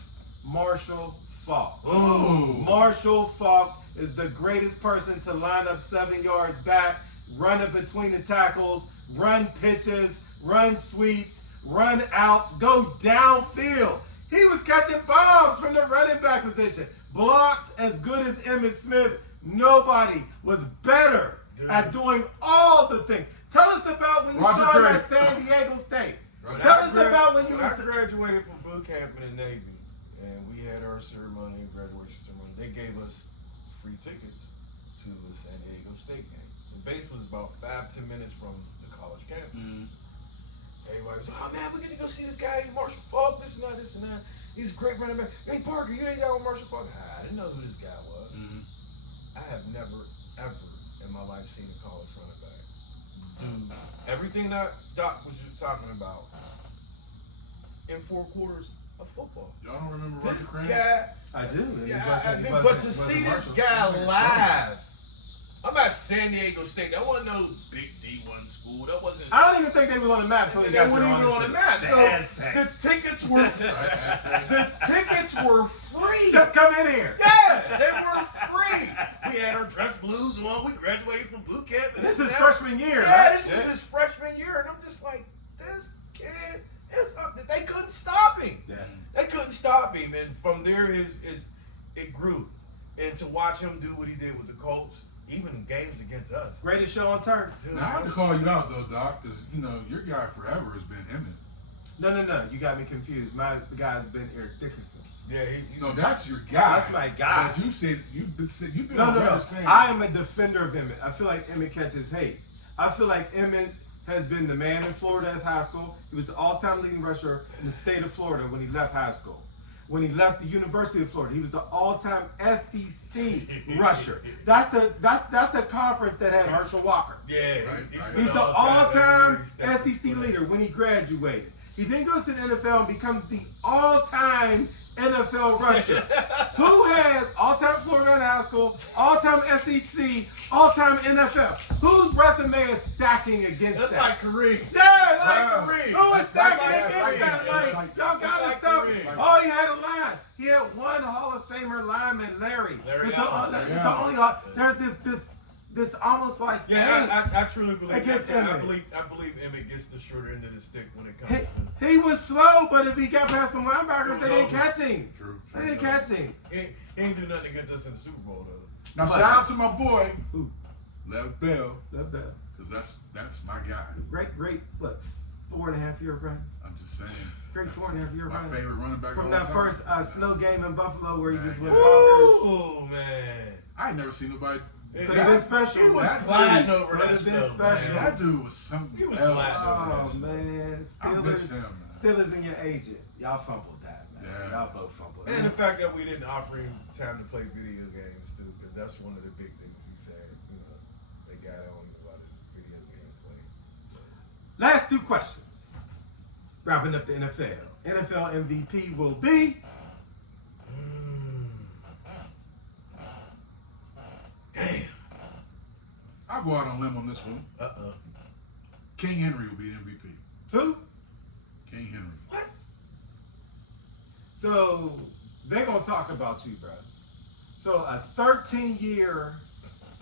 Marshall Faulk. Ooh. Marshall Faulk is the greatest person to line up 7 yards back, run it between the tackles, run pitches, run sweeps, run outs, go downfield. He was catching bombs from the running back position. Blocked as good as Emmitt Smith. Nobody was better at doing all the things. Tell us about when you Roger saw him Craig. at San Diego State. When Tell I us about when you I was. graduated from boot camp in the Navy, and we had our ceremony, graduation ceremony. They gave us free tickets to the San Diego State game. The base was about 5-10 minutes from the college campus. Everybody was like, "Oh man, we get to go see this guy, Marshall Faulk, this and that. He's a great running back. Hey Parker, you ain't got with Marshall Faulk." I didn't know who this guy was. I have never, ever in my life seen a college running back do everything that Doc was just talking about in 4 quarters of football. Y'all don't remember This Roger Craig? I guy, do. yeah, I do. But to see this guy live, I'm at San Diego State. That wasn't no big D1 school. That wasn't. I don't even think they was on the map until They he got weren't there, even on the map. The So Aztecs. the tickets were free. Just come in here. Yeah, they were free. We had our dress blues on. We graduated from boot camp. And This and is that. freshman year, Yeah, right? this was his freshman year, and I'm just like, this kid they couldn't stop him. Yeah. They couldn't stop him, and from there it grew. And to watch him do what he did with the Colts, even games against us. Greatest show on turf. Dude, Now I have to call you out though, Doc, because your guy forever has been Emmett. No. You got me confused. My guy has been Eric Dickerson. yeah, he's No, that's your guy. That's my guy. But you said you've been No. on record saying. I am a defender of Emmett. I feel like Emmett catches hate. I feel like Emmett has been the man in Florida as high school. He was the all-time leading rusher in the state of Florida when he left high school. When he left the University of Florida, he was the all-time SEC rusher. That's a conference that had Herschel Walker. yeah, Right, right. He's been the all-time all-time every SEC state. leader when he graduated. He then goes to the NFL and becomes the all-time NFL rusher. Who has all-time Florida in high school, all-time SEC, all-time NFL? Whose resume is stacking against That's that? like Kareem. Yeah, it's Wow. like Kareem. Who is That's stacking like- against that's that? like- Like, y'all gotta like stop. Kareem. Oh, he had a line. He had one Hall of Famer lineman, Larry. Larry It's Allen. the only. There's this almost like Yeah, angst I truly believe against that. I Emmett. believe Emmett gets the shorter end of the stick when it comes to. He was slow, but if he got past the linebackers, they didn't catch him. True. They didn't catch him. He ain't do nothing against us in the Super Bowl though. Now shout out to my boy, Who? Lev Bell, Love that. because that's my guy. Great, what, 4.5 year run? I'm just saying. Great 4.5 year My run. favorite running back From of that all first time. snow game in Buffalo where he just went Man. bonkers. Ooh, man. I ain't never seen nobody. Could have been special. He was That gliding dude over could that have been snow, special. man. That dude was something He was else. gliding over that Oh snow. man, I miss him, man. Steelers and your agent. Y'all fumbled that, man. Yeah. Y'all both fumbled. And the fact that we didn't offer him time to play video games too, because that's one of the big things he said. You know, they got on him about his video game play. So, Last two questions. Wrapping up the NFL. NFL MVP will be damn. I'll go out on a limb on this one. King Henry will be the MVP. who? King Henry. What? So they're gonna talk about you, bro. So a 13-year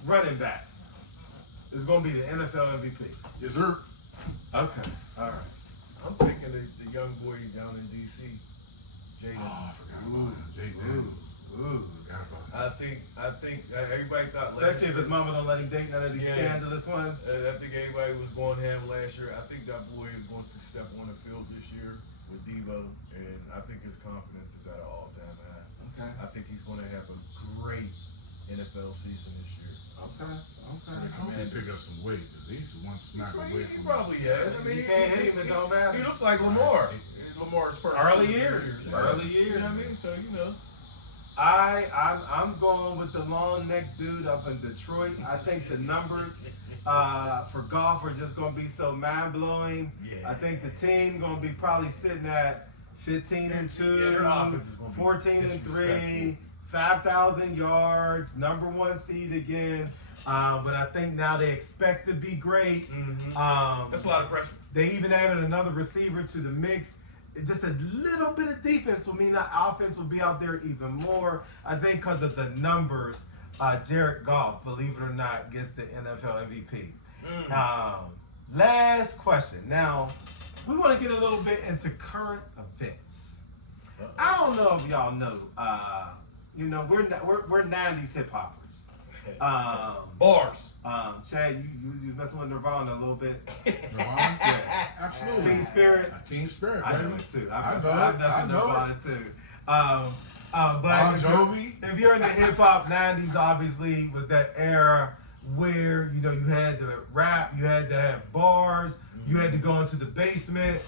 running back is gonna be the NFL MVP. Yes, sir. Okay, all right. I'm thinking the young boy down in DC, Jaden. Oh, I forgot about him. Jay Daniels. Ooh. Forgot about him. I think everybody thought Especially if his mama don't let him date none of these Yeah. scandalous ones. I think everybody was going ham last year. I think that boy is going to step on the field this year with Devo, and I think his confidence is at an all-time high. Okay. I think he's going to have a great NFL season this year. Okay. I hope he pick up some weight because he's one smack away He from. probably has. I mean, You can't hit him, it don't matter. He looks like Lamar. Lamar's first Early few years. Yeah. Early You years. know what I mean? So, you know. I'm going with the long neck dude up in Detroit. I think the numbers for golf are just going to be so mind blowing. Yeah. I think the team going to be probably sitting at 15 and 2, Yeah, their offense is gonna be 14 and 3, disrespectful. 5,000 yards, #1 seed again. But I think now they expect to be great. That's a lot of pressure. They even added another receiver to the mix. Just a little bit of defense will mean that offense will be out there even more. I think because of the numbers, Jared Goff, believe it or not, gets the NFL MVP. Last question. Now, we want to get a little bit into current events. I don't know if y'all know. We're 90s hip hoppers. Bars. Chad, you messing with Nirvana a little bit. Nirvana? Yeah. Absolutely. Team Spirit. Team Spirit, I baby. know it too. I know I've it. messed I with know Nirvana too. But Bon if you're- Jovi. if you're in the hip hop 90s, obviously was that era where you had to rap, you had to have bars, you had to go into the basement,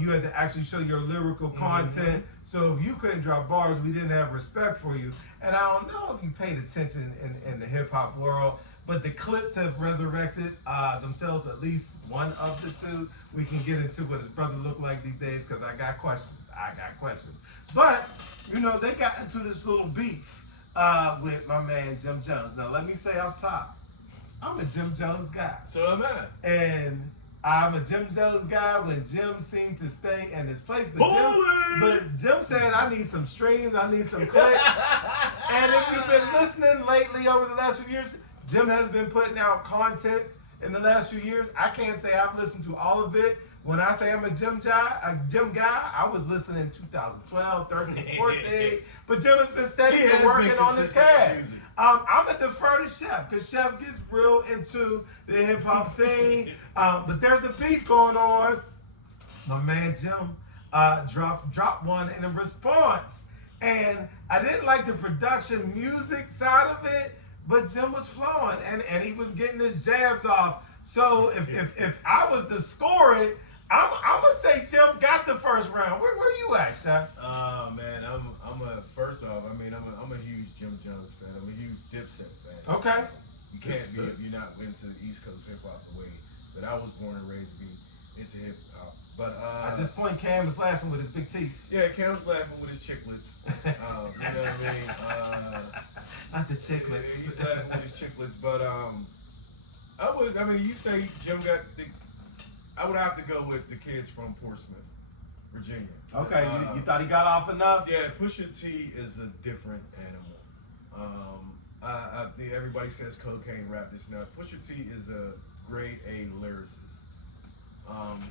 you had to actually show your lyrical content. So if you couldn't drop bars, we didn't have respect for you. And I don't know if you paid attention in the hip hop world, but the clips have resurrected themselves, at least one of the two. We can get into what his brother looked like these days because I got questions. But, they got into this little beef with my man Jim Jones. Now, let me say up top, I'm a Jim Jones guy. So am I. And I'm a Jim Jones guy when Jim seemed to stay in his place. But Jim said, I need some streams, I need some clicks. And if you've been listening lately over the last few years, Jim has been putting out content in the last few years. I can't say I've listened to all of it. When I say I'm a Jim guy, I was listening in 2012, 13, 14. But Jim has been steady and working on his cast. I'm a defer to Chef because Chef gets real into the hip hop scene. But there's a beef going on. My man Jim dropped one in a response. And I didn't like the production music side of it, but Jim was flowing and he was getting his jabs off. So if I was to score it, I'm gonna say Jim got the first round. Where you at, Chef? Man, I'm a huge Jim Jones fan. I'm a huge Dipset fan. Okay. You can't be if you're not into the East Coast hip hop the way that I was born and raised to be into hip hop. But At this point, Cam is laughing with his big teeth. yeah, Cam's laughing with his chiclets. You know what I mean? Not the chiclets. He's laughing with his chiclets. But you say Jim got the. I would have to go with the kids from Portsmouth, Virginia. Okay, you thought he got off enough? Yeah, Pusha T is a different animal. I think everybody says cocaine rap this now. Pusha T is a grade A lyricist.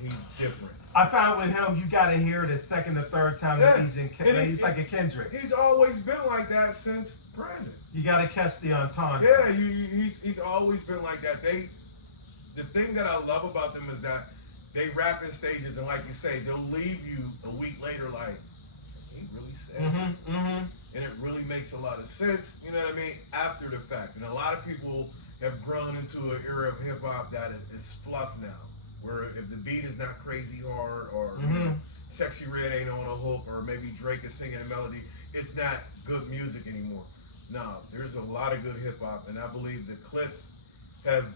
He's different. I found with him, you gotta hear it a second or third time that Yeah. he's like a Kendrick. He's always been like that since Brandon. You gotta catch the entendre. Yeah, he's always been like that. The thing that I love about them is that they rap in stages, and like you say, they'll leave you a week later like, he really said it. And it really makes a lot of sense, you know what I mean, after the fact. And a lot of people have grown into an era of hip hop that is fluff now, where if the beat is not crazy hard, or you know, Sexy Red ain't on a hook, or maybe Drake is singing a melody, it's not good music anymore. No, there's a lot of good hip hop, and I believe the clips have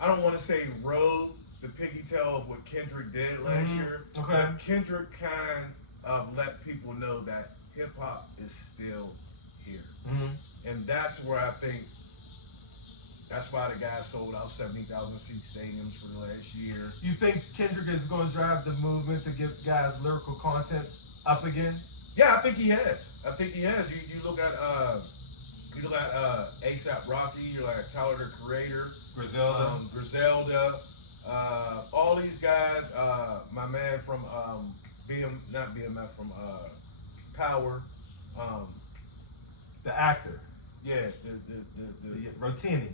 I don't want to say rode the piggy tail of what Kendrick did last year. Okay. But Kendrick kind of let people know that hip hop is still here. And that's where I think that's why the guy sold out 70,000 seat stadiums for the last year. You think Kendrick is going to drive the movement to get guys lyrical content up again? Yeah, I think he has. You look at ASAP Rocky, you look at Tyler the Creator, Griselda, all these guys. My man from not BMF, from Power. The actor. Yeah, the Rotini.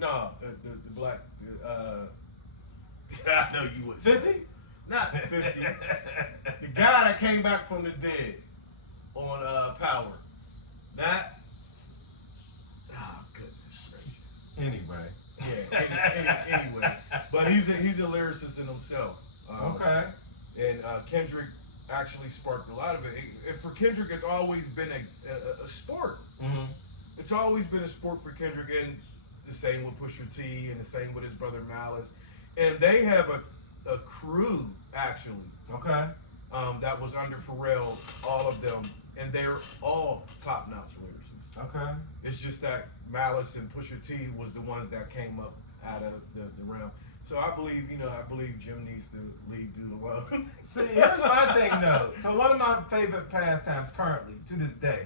no, the black. I know you would. 50? Not 50. The guy that came back from the dead on Power. That. Oh goodness gracious. Anyway. Yeah. Anyway, but he's a lyricist in himself. Okay. And Kendrick actually sparked a lot of it. And for Kendrick, it's always been a sport. It's always been a sport for Kendrick, and the same with Pusha T, and the same with his brother Malice. And they have a crew, actually. Okay. That was under Pharrell, all of them, and they're all top-notch lyricists. Okay. It's just that Malice and Pusha T was the ones that came up out of the realm. So I believe Jim needs to lead through the world. See, here's my thing though. So one of my favorite pastimes currently, to this day,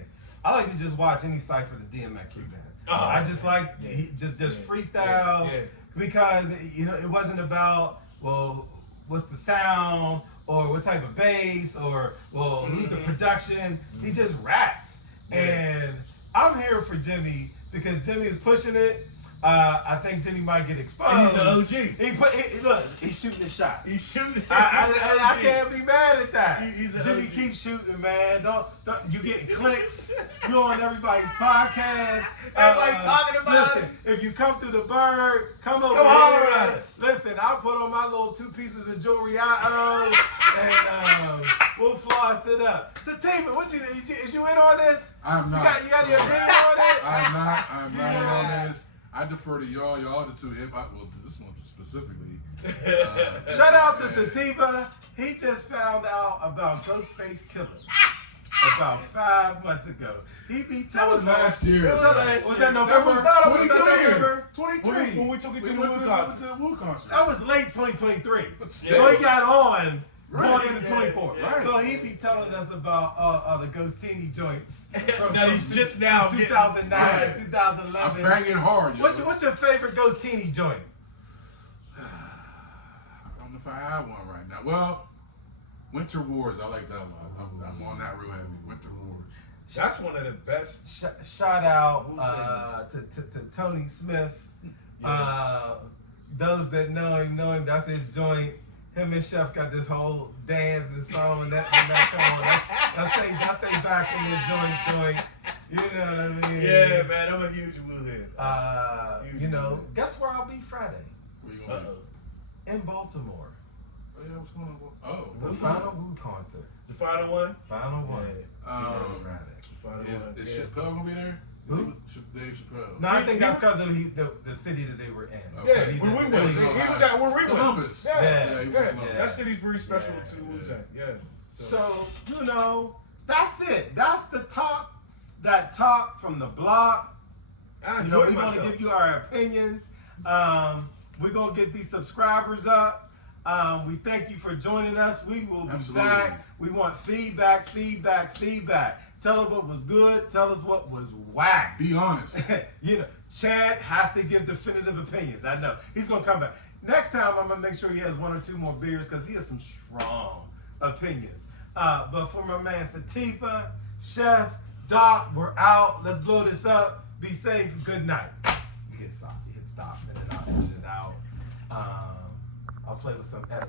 I like to just watch any cipher that DMX was in. I just like he just freestyle because it wasn't about what's the sound or what type of bass or who's the production. He just raps, and I'm here for Jimmy because Jimmy is pushing it. I think Jimmy might get exposed. And he's an OG. Look, he's shooting his shot. He's shooting. I can't be mad at that. Jimmy OG. keep shooting, man. Don't you getting clicks? You on everybody's podcast. Everybody talking about listen, if you come through the Bird, come over holler at here. it. Listen, I'll put on my little 2 pieces of jewelry I own, and we'll floss it up. Sativa, is you in on this? I'm not. You got your opinion on it? I'm not in on this. I defer to y'all the two hip hop. Well, this one specifically. Shout out to Sativa. He just found out about Ghostface Killer about 5 months ago. He be telling That was last year. Was that November? That was 23. When we took it to the went Wu to concert. the Wu concert. That was late 2023. But So still. he got on Right. going into 24. Right. So he be telling us about the Ghostini joints. That he's just now 2009, Right. 2011. I'm banging hard. Yo. What's your favorite Ghostini joint? I don't know if I have one right now. Well, Winter Wars. I like that one. I'm on that real heavy. Winter Wars. That's one of the best. Shout out to Tony Smith. Those that know him, that's his joint. Him and Chef got this whole dance and song and that come on. That's they back in the joint. You know what I mean? Yeah, man, I'm a huge Wu head. Guess where I'll be Friday? Where you gonna be? In Baltimore. Oh yeah, what's going on? Oh, The final Wu concert. The final one. Final one. Final Is one. Chappelle gonna be there? Who? Dave Chappelle. No, I think that's because of the city that they were in. Yeah, Okay. where we That went. was He in was at where we went. Columbus. Yeah, he was in yeah. Columbus. That city's very special Yeah, to Wu-Tang. Yeah. So, that's it. That's the talk. That talk from the block. I We're enjoyed going to myself. give you our opinions. We're going to get these subscribers up. We thank you for joining us. We will be Absolutely. back. We want feedback. Tell us what was good. Tell us what was whack. Be honest. Chad has to give definitive opinions. I know. He's going to come back. Next time, I'm gonna make sure he has 1 or 2 more beers because he has some strong opinions. But for my man Sativa, Chef, Doc, we're out. Let's blow this up. Be safe. Good night. You hit stop. In and out. I'll play with some edit.